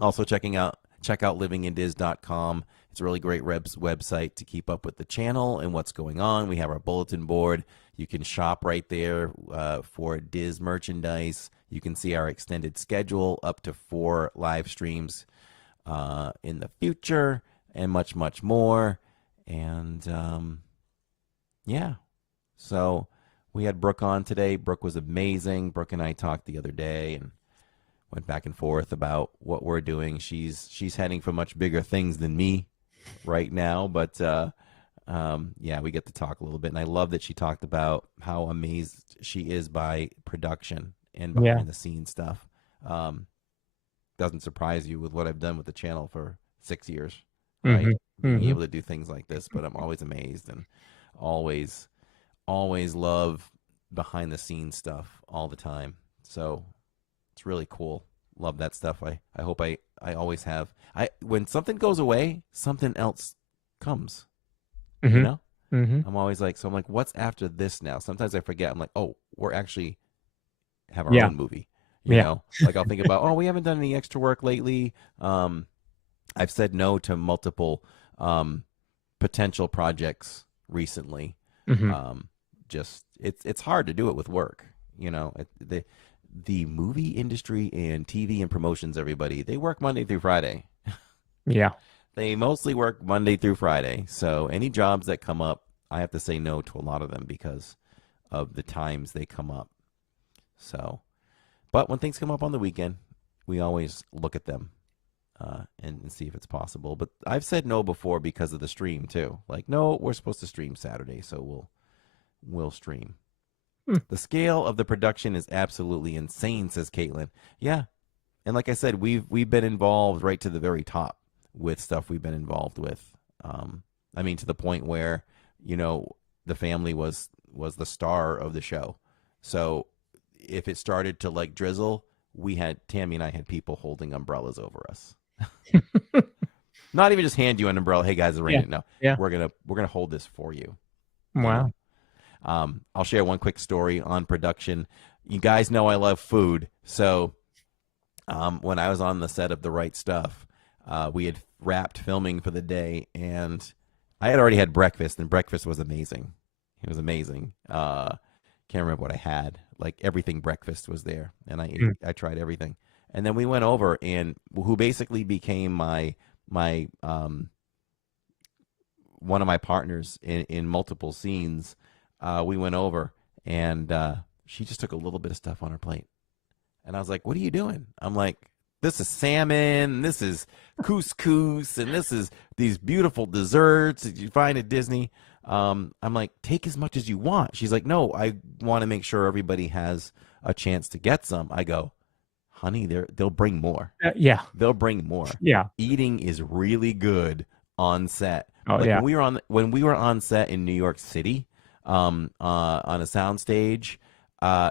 Also, check out livingindiz.com. It's a really great website to keep up with the channel and what's going on. We have our bulletin board. You can shop right there for Diz merchandise. You can see our extended schedule, up to 4 live streams in the future, and much, much more. And yeah, so we had Brooke on today. Brooke was amazing. Brooke and I talked the other day and went back and forth about what we're doing. She's heading for much bigger things than me right now, but yeah, we get to talk a little bit. And I love that she talked about how amazed she is by production and behind the scenes stuff. Doesn't surprise you with what I've done with the channel for 6 years, right? Being able to do things like this, but I'm always amazed and always love behind the scenes stuff all the time. So it's really cool. Love that stuff. I hope I always have. When something goes away, something else comes. You know? I'm always like, so I'm like, what's after this now? Sometimes I forget. I'm like, oh, we're actually have our own movie. You know? Like I'll think about, we haven't done any extra work lately. I've said no to multiple potential projects recently. Just it's hard to do it with work. You know, the movie industry and TV and promotions, everybody, they work Monday through Friday. Yeah. They mostly work Monday through Friday. So any jobs that come up, I have to say no to a lot of them because of the times they come up. So, but when things come up on the weekend, we always look at them and see if it's possible. But I've said no before because of the stream too. Like, no, we're supposed to stream Saturday, so we'll stream. The scale of the production is absolutely insane, says Caitlin. Yeah. And like I said, we've been involved right to the very top with stuff we've been involved with. I mean, to the point where, you know, the family was the star of the show. So if it started to like drizzle, Tammy and I had people holding umbrellas over us. Not even just hand you an umbrella. Hey guys, it's raining. No, we're gonna hold this for you. Wow. I'll share one quick story on production. You guys know I love food. So when I was on the set of The Right Stuff, we had wrapped filming for the day, and I had already had breakfast, and breakfast was amazing. It was amazing. Can't remember what I had. Like everything breakfast was there, and I tried everything. And then we went over, and who basically became my one of my partners in multiple scenes. We went over, and she just took a little bit of stuff on her plate. And I was like, what are you doing? I'm like, salmon, this is couscous, and this is these beautiful desserts that you find at Disney. I'm like, take as much as you want. She's like, no, I want to make sure everybody has a chance to get some. I go, honey, they'll bring more. Yeah. They'll bring more. Yeah. Eating is really good on set. Oh, yeah. When we were on set in New York City, on a soundstage,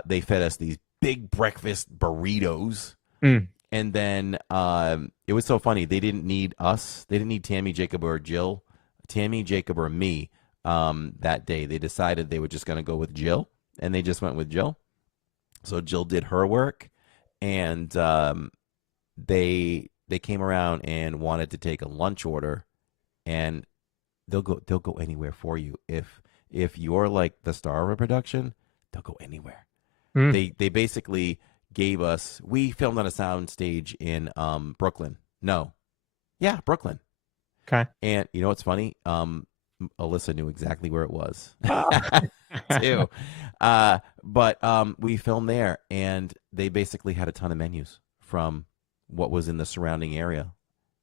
they fed us these big breakfast burritos. And then it was so funny. They didn't need us. They didn't need Tammy, Jacob, or Jill. Tammy, Jacob, or me that day. They decided they were just going to go with Jill, and they just went with Jill. So Jill did her work, and they came around and wanted to take a lunch order, and they'll go anywhere for you. If you're like the star of a production, they'll go anywhere. They basically gave us. We filmed on a sound stage in Brooklyn. Brooklyn. Okay. And you know what's funny? Alyssa knew exactly where it was too. But we filmed there, and they basically had a ton of menus from what was in the surrounding area.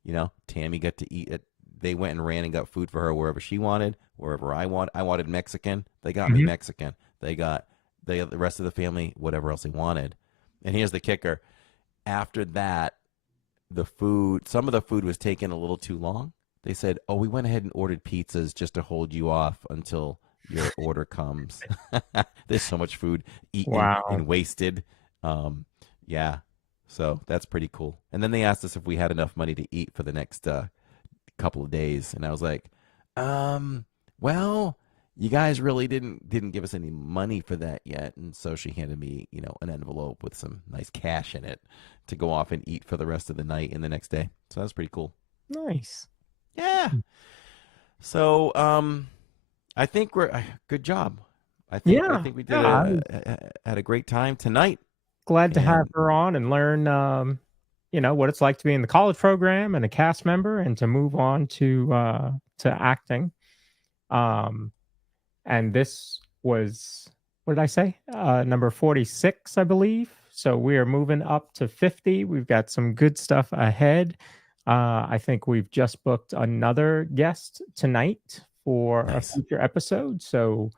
You know, Tammy got to eat it. They went and ran and got food for her wherever she wanted, wherever I wanted Mexican. They got me Mexican. They got the rest of the family whatever else they wanted. And here's the kicker. After that, some of the food was taking a little too long. They said, oh, we went ahead and ordered pizzas just to hold you off until your order comes. There's so much food eaten and wasted. Yeah. So that's pretty cool. And then they asked us if we had enough money to eat for the next couple of days. And I was like, well, you guys really didn't give us any money for that yet. And so she handed me, an envelope with some nice cash in it to go off and eat for the rest of the night and the next day. So that was pretty cool. Nice. Yeah. So I think good job. I think we did had a great time tonight. Glad to have her on and learn what it's like to be in the college program and a cast member, and to move on to acting. And this was, what did I say? Number 46, I believe. So we are moving up to 50. We've got some good stuff ahead. I think we've just booked another guest tonight for a future episode. So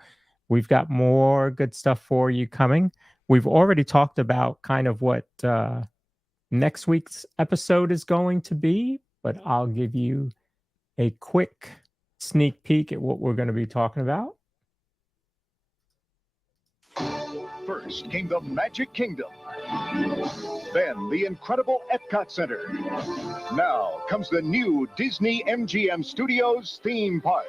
we've got more good stuff for you coming. We've already talked about kind of what next week's episode is going to be, but I'll give you a quick sneak peek at what we're going to be talking about. First came the Magic Kingdom, then the incredible Epcot Center. Now comes the new Disney MGM Studios theme park.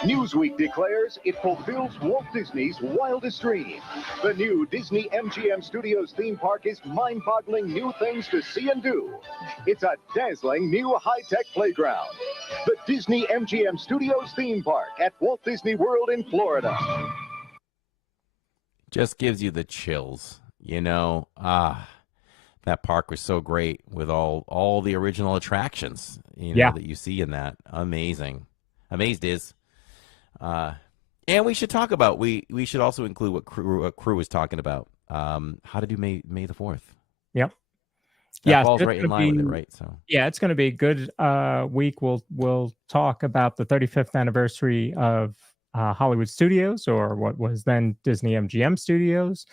Newsweek declares it fulfills Walt Disney's wildest dream. The new Disney MGM Studios theme park is mind-boggling new things to see and do. It's a dazzling new high-tech playground. The Disney MGM Studios theme park at Walt Disney World in Florida. Just gives you the chills, that park was so great with all the original attractions, that you see in that. Amazing. Amazed is. And we should talk about, we should also include what crew was talking about. How to do May the 4th. Yep. That falls right in line with it, right? So yeah, it's going to be a good week. We'll talk about the 35th anniversary of Hollywood Studios, or what was then Disney MGM Studios.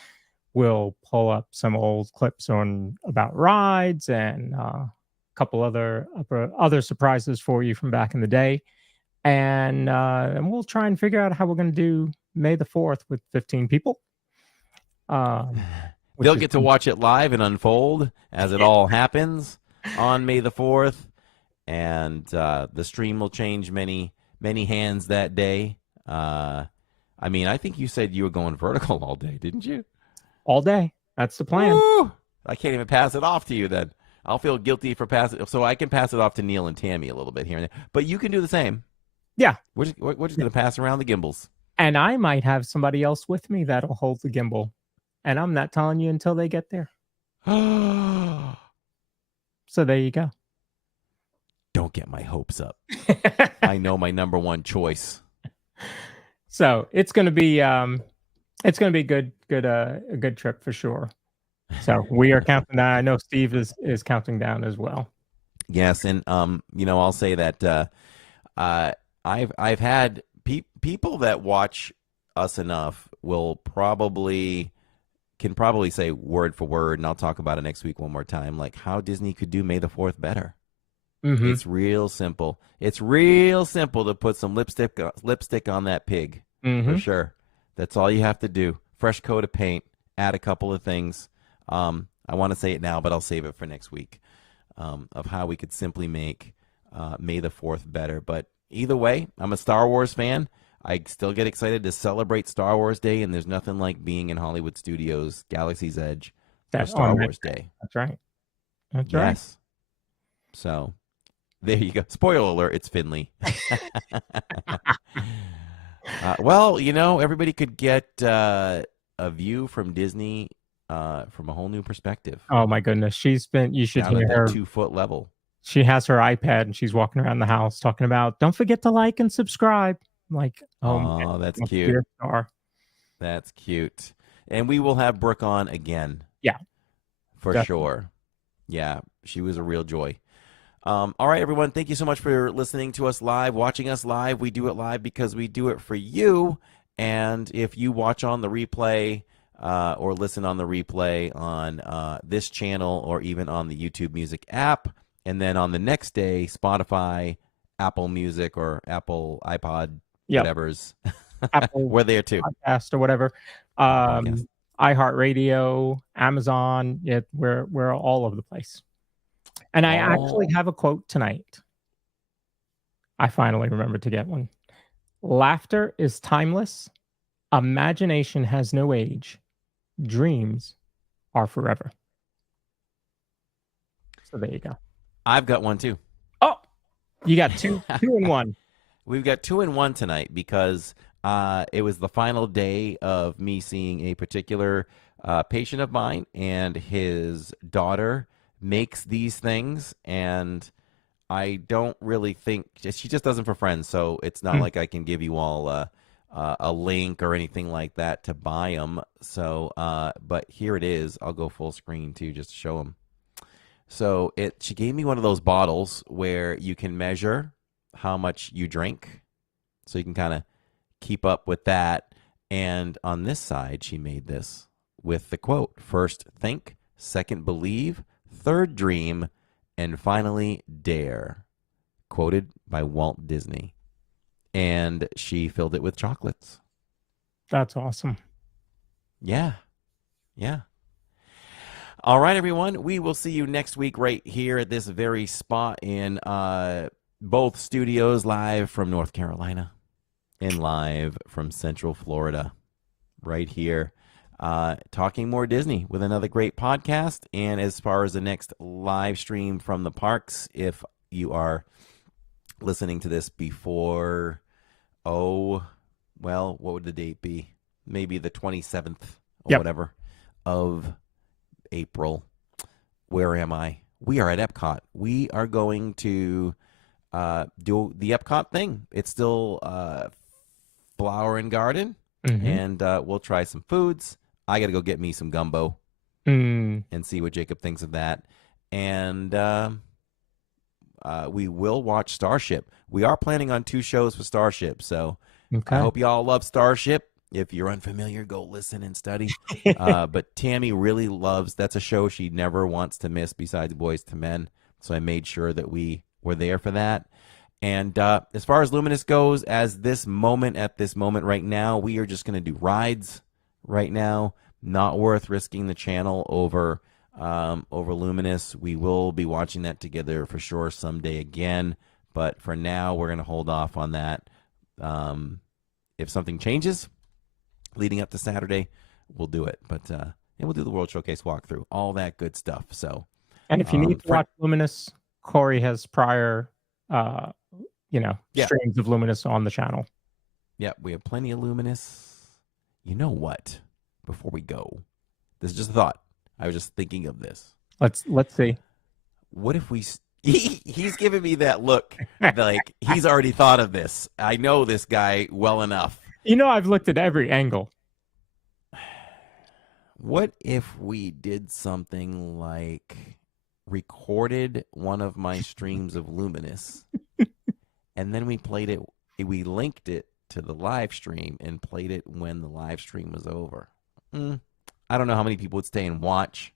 We'll pull up some old clips about rides and a couple other surprises for you from back in the day, and we'll try and figure out how we're going to do May the 4th with 15 people. They'll get to watch it live and unfold as it all happens on May the 4th, and the stream will change many hands that day. I think you said you were going vertical all day, didn't you? All day. That's the plan. Woo! I can't even pass it off to you then. I'll feel guilty for passing, so I can pass it off to Neil and Tammy a little bit here and there. But you can do the same. Yeah. We're just going to pass around the gimbals. And I might have somebody else with me that'll hold the gimbal. And I'm not telling you until they get there. So there you go. Don't get my hopes up. I know my number one choice. So it's going to be a good trip for sure. So we are counting down. I know Steve is counting down as well. Yes, and I'll say that I've had people that watch us enough can probably say word for word, and I'll talk about it next week one more time, like how Disney could do May the 4th better. Mm-hmm. It's real simple. It's real simple to put some lipstick on that pig, for sure. That's all you have to do. Fresh coat of paint, add a couple of things. I want to say it now, but I'll save it for next week, of how we could simply make May the 4th better. But either way, I'm a Star Wars fan. I still get excited to celebrate Star Wars Day, and there's nothing like being in Hollywood Studios, Galaxy's Edge, for Star Wars Day. That's right. That's right. Yes. So there you go. Spoiler alert, it's Finley. Well, everybody could get a view from Disney from a whole new perspective. Oh my goodness, you should Down hear at her. that 2-foot level. She has her iPad and she's walking around the house talking about, don't forget to like and subscribe. I'm like, oh, that's cute. That's cute. And we will have Brooke on again. Yeah. For Definitely. sure. Yeah, she was a real joy. All right, everyone. Thank you so much for listening to us live, watching us live. We do it live because we do it for you. And if you watch on the replay or listen on the replay on this channel or even on the YouTube Music app, and then on the next day, Spotify, Apple Music, or Apple iPod, whatever's, Apple we're there too. Podcast or whatever. iHeartRadio, Amazon. Yeah, we're all over the place. And I actually have a quote tonight. I finally remembered to get one. Laughter is timeless. Imagination has no age. Dreams are forever. So there you go. I've got one too. Oh, you got two in one. We've got 2 in 1 tonight because it was the final day of me seeing a particular patient of mine, and his daughter makes these things, and I don't really think she just does them for friends, so it's not like I can give you all a link or anything like that to buy them. So, but here it is. I'll go full screen too, just to show them. So she gave me one of those bottles where you can measure how much you drink, so you can kind of keep up with that. And on this side, she made this with the quote: first think, second believe, third dream, and finally dare. Quoted by Walt Disney. And she filled it with chocolates. That's awesome. Yeah. All right, everyone. We will see you next week right here at this very spot in both studios, live from North Carolina and live from Central Florida, right here, talking more Disney with another great podcast. And as far as the next live stream from the parks, if you are listening to this before, what would the date be? Maybe the 27th or whatever of April. Where am I? We are at Epcot. We are going to do the Epcot thing. It's still Flower and Garden, and we'll try some foods. I got to go get me some gumbo and see what Jacob thinks of that. And we will watch Starship. We are planning on 2 shows for Starship, so I hope you all love Starship. If you're unfamiliar, go listen and study. But Tammy really that's a show she never wants to miss besides Boys to Men. So I made sure that we were there for that. And as far as Luminous goes, at this moment right now, we are just going to do rides right now. Not worth risking the channel over Luminous. We will be watching that together for sure someday again. But for now, we're going to hold off on that. If something changes leading up to Saturday, we'll do it. But and we'll do the World Showcase walkthrough, all that good stuff. So, and if you need to watch Luminous, Corey has prior, streams of Luminous on the channel. Yeah, we have plenty of Luminous. You know what? Before we go, this is just a thought. I was just thinking of this. Let's see. What if we? He's giving me that look, like he's already thought of this. I know this guy well enough. I've looked at every angle. What if we did something like recorded one of my streams of Luminous, and then we played it, we linked it to the live stream and played it when the live stream was over? I don't know how many people would stay and watch,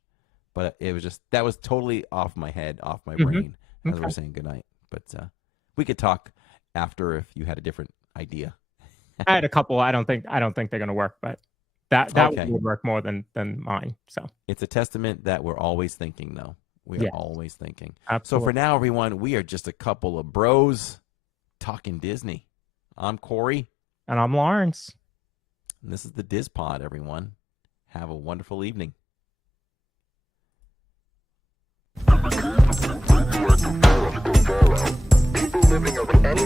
but it was just, that was totally off my head, off my brain as we're saying goodnight. But we could talk after if you had a different idea. I had a couple. I don't think they're gonna work, but that Okay. would work more than mine. So It's a testament that we're always thinking, though. We are Yes. always thinking. absolutely. So for now, everyone, we are just a couple of bros talking Disney. I'm Corey, And I'm Lawrence. and this is the DIZ Pod, everyone. Have a wonderful evening. People living of any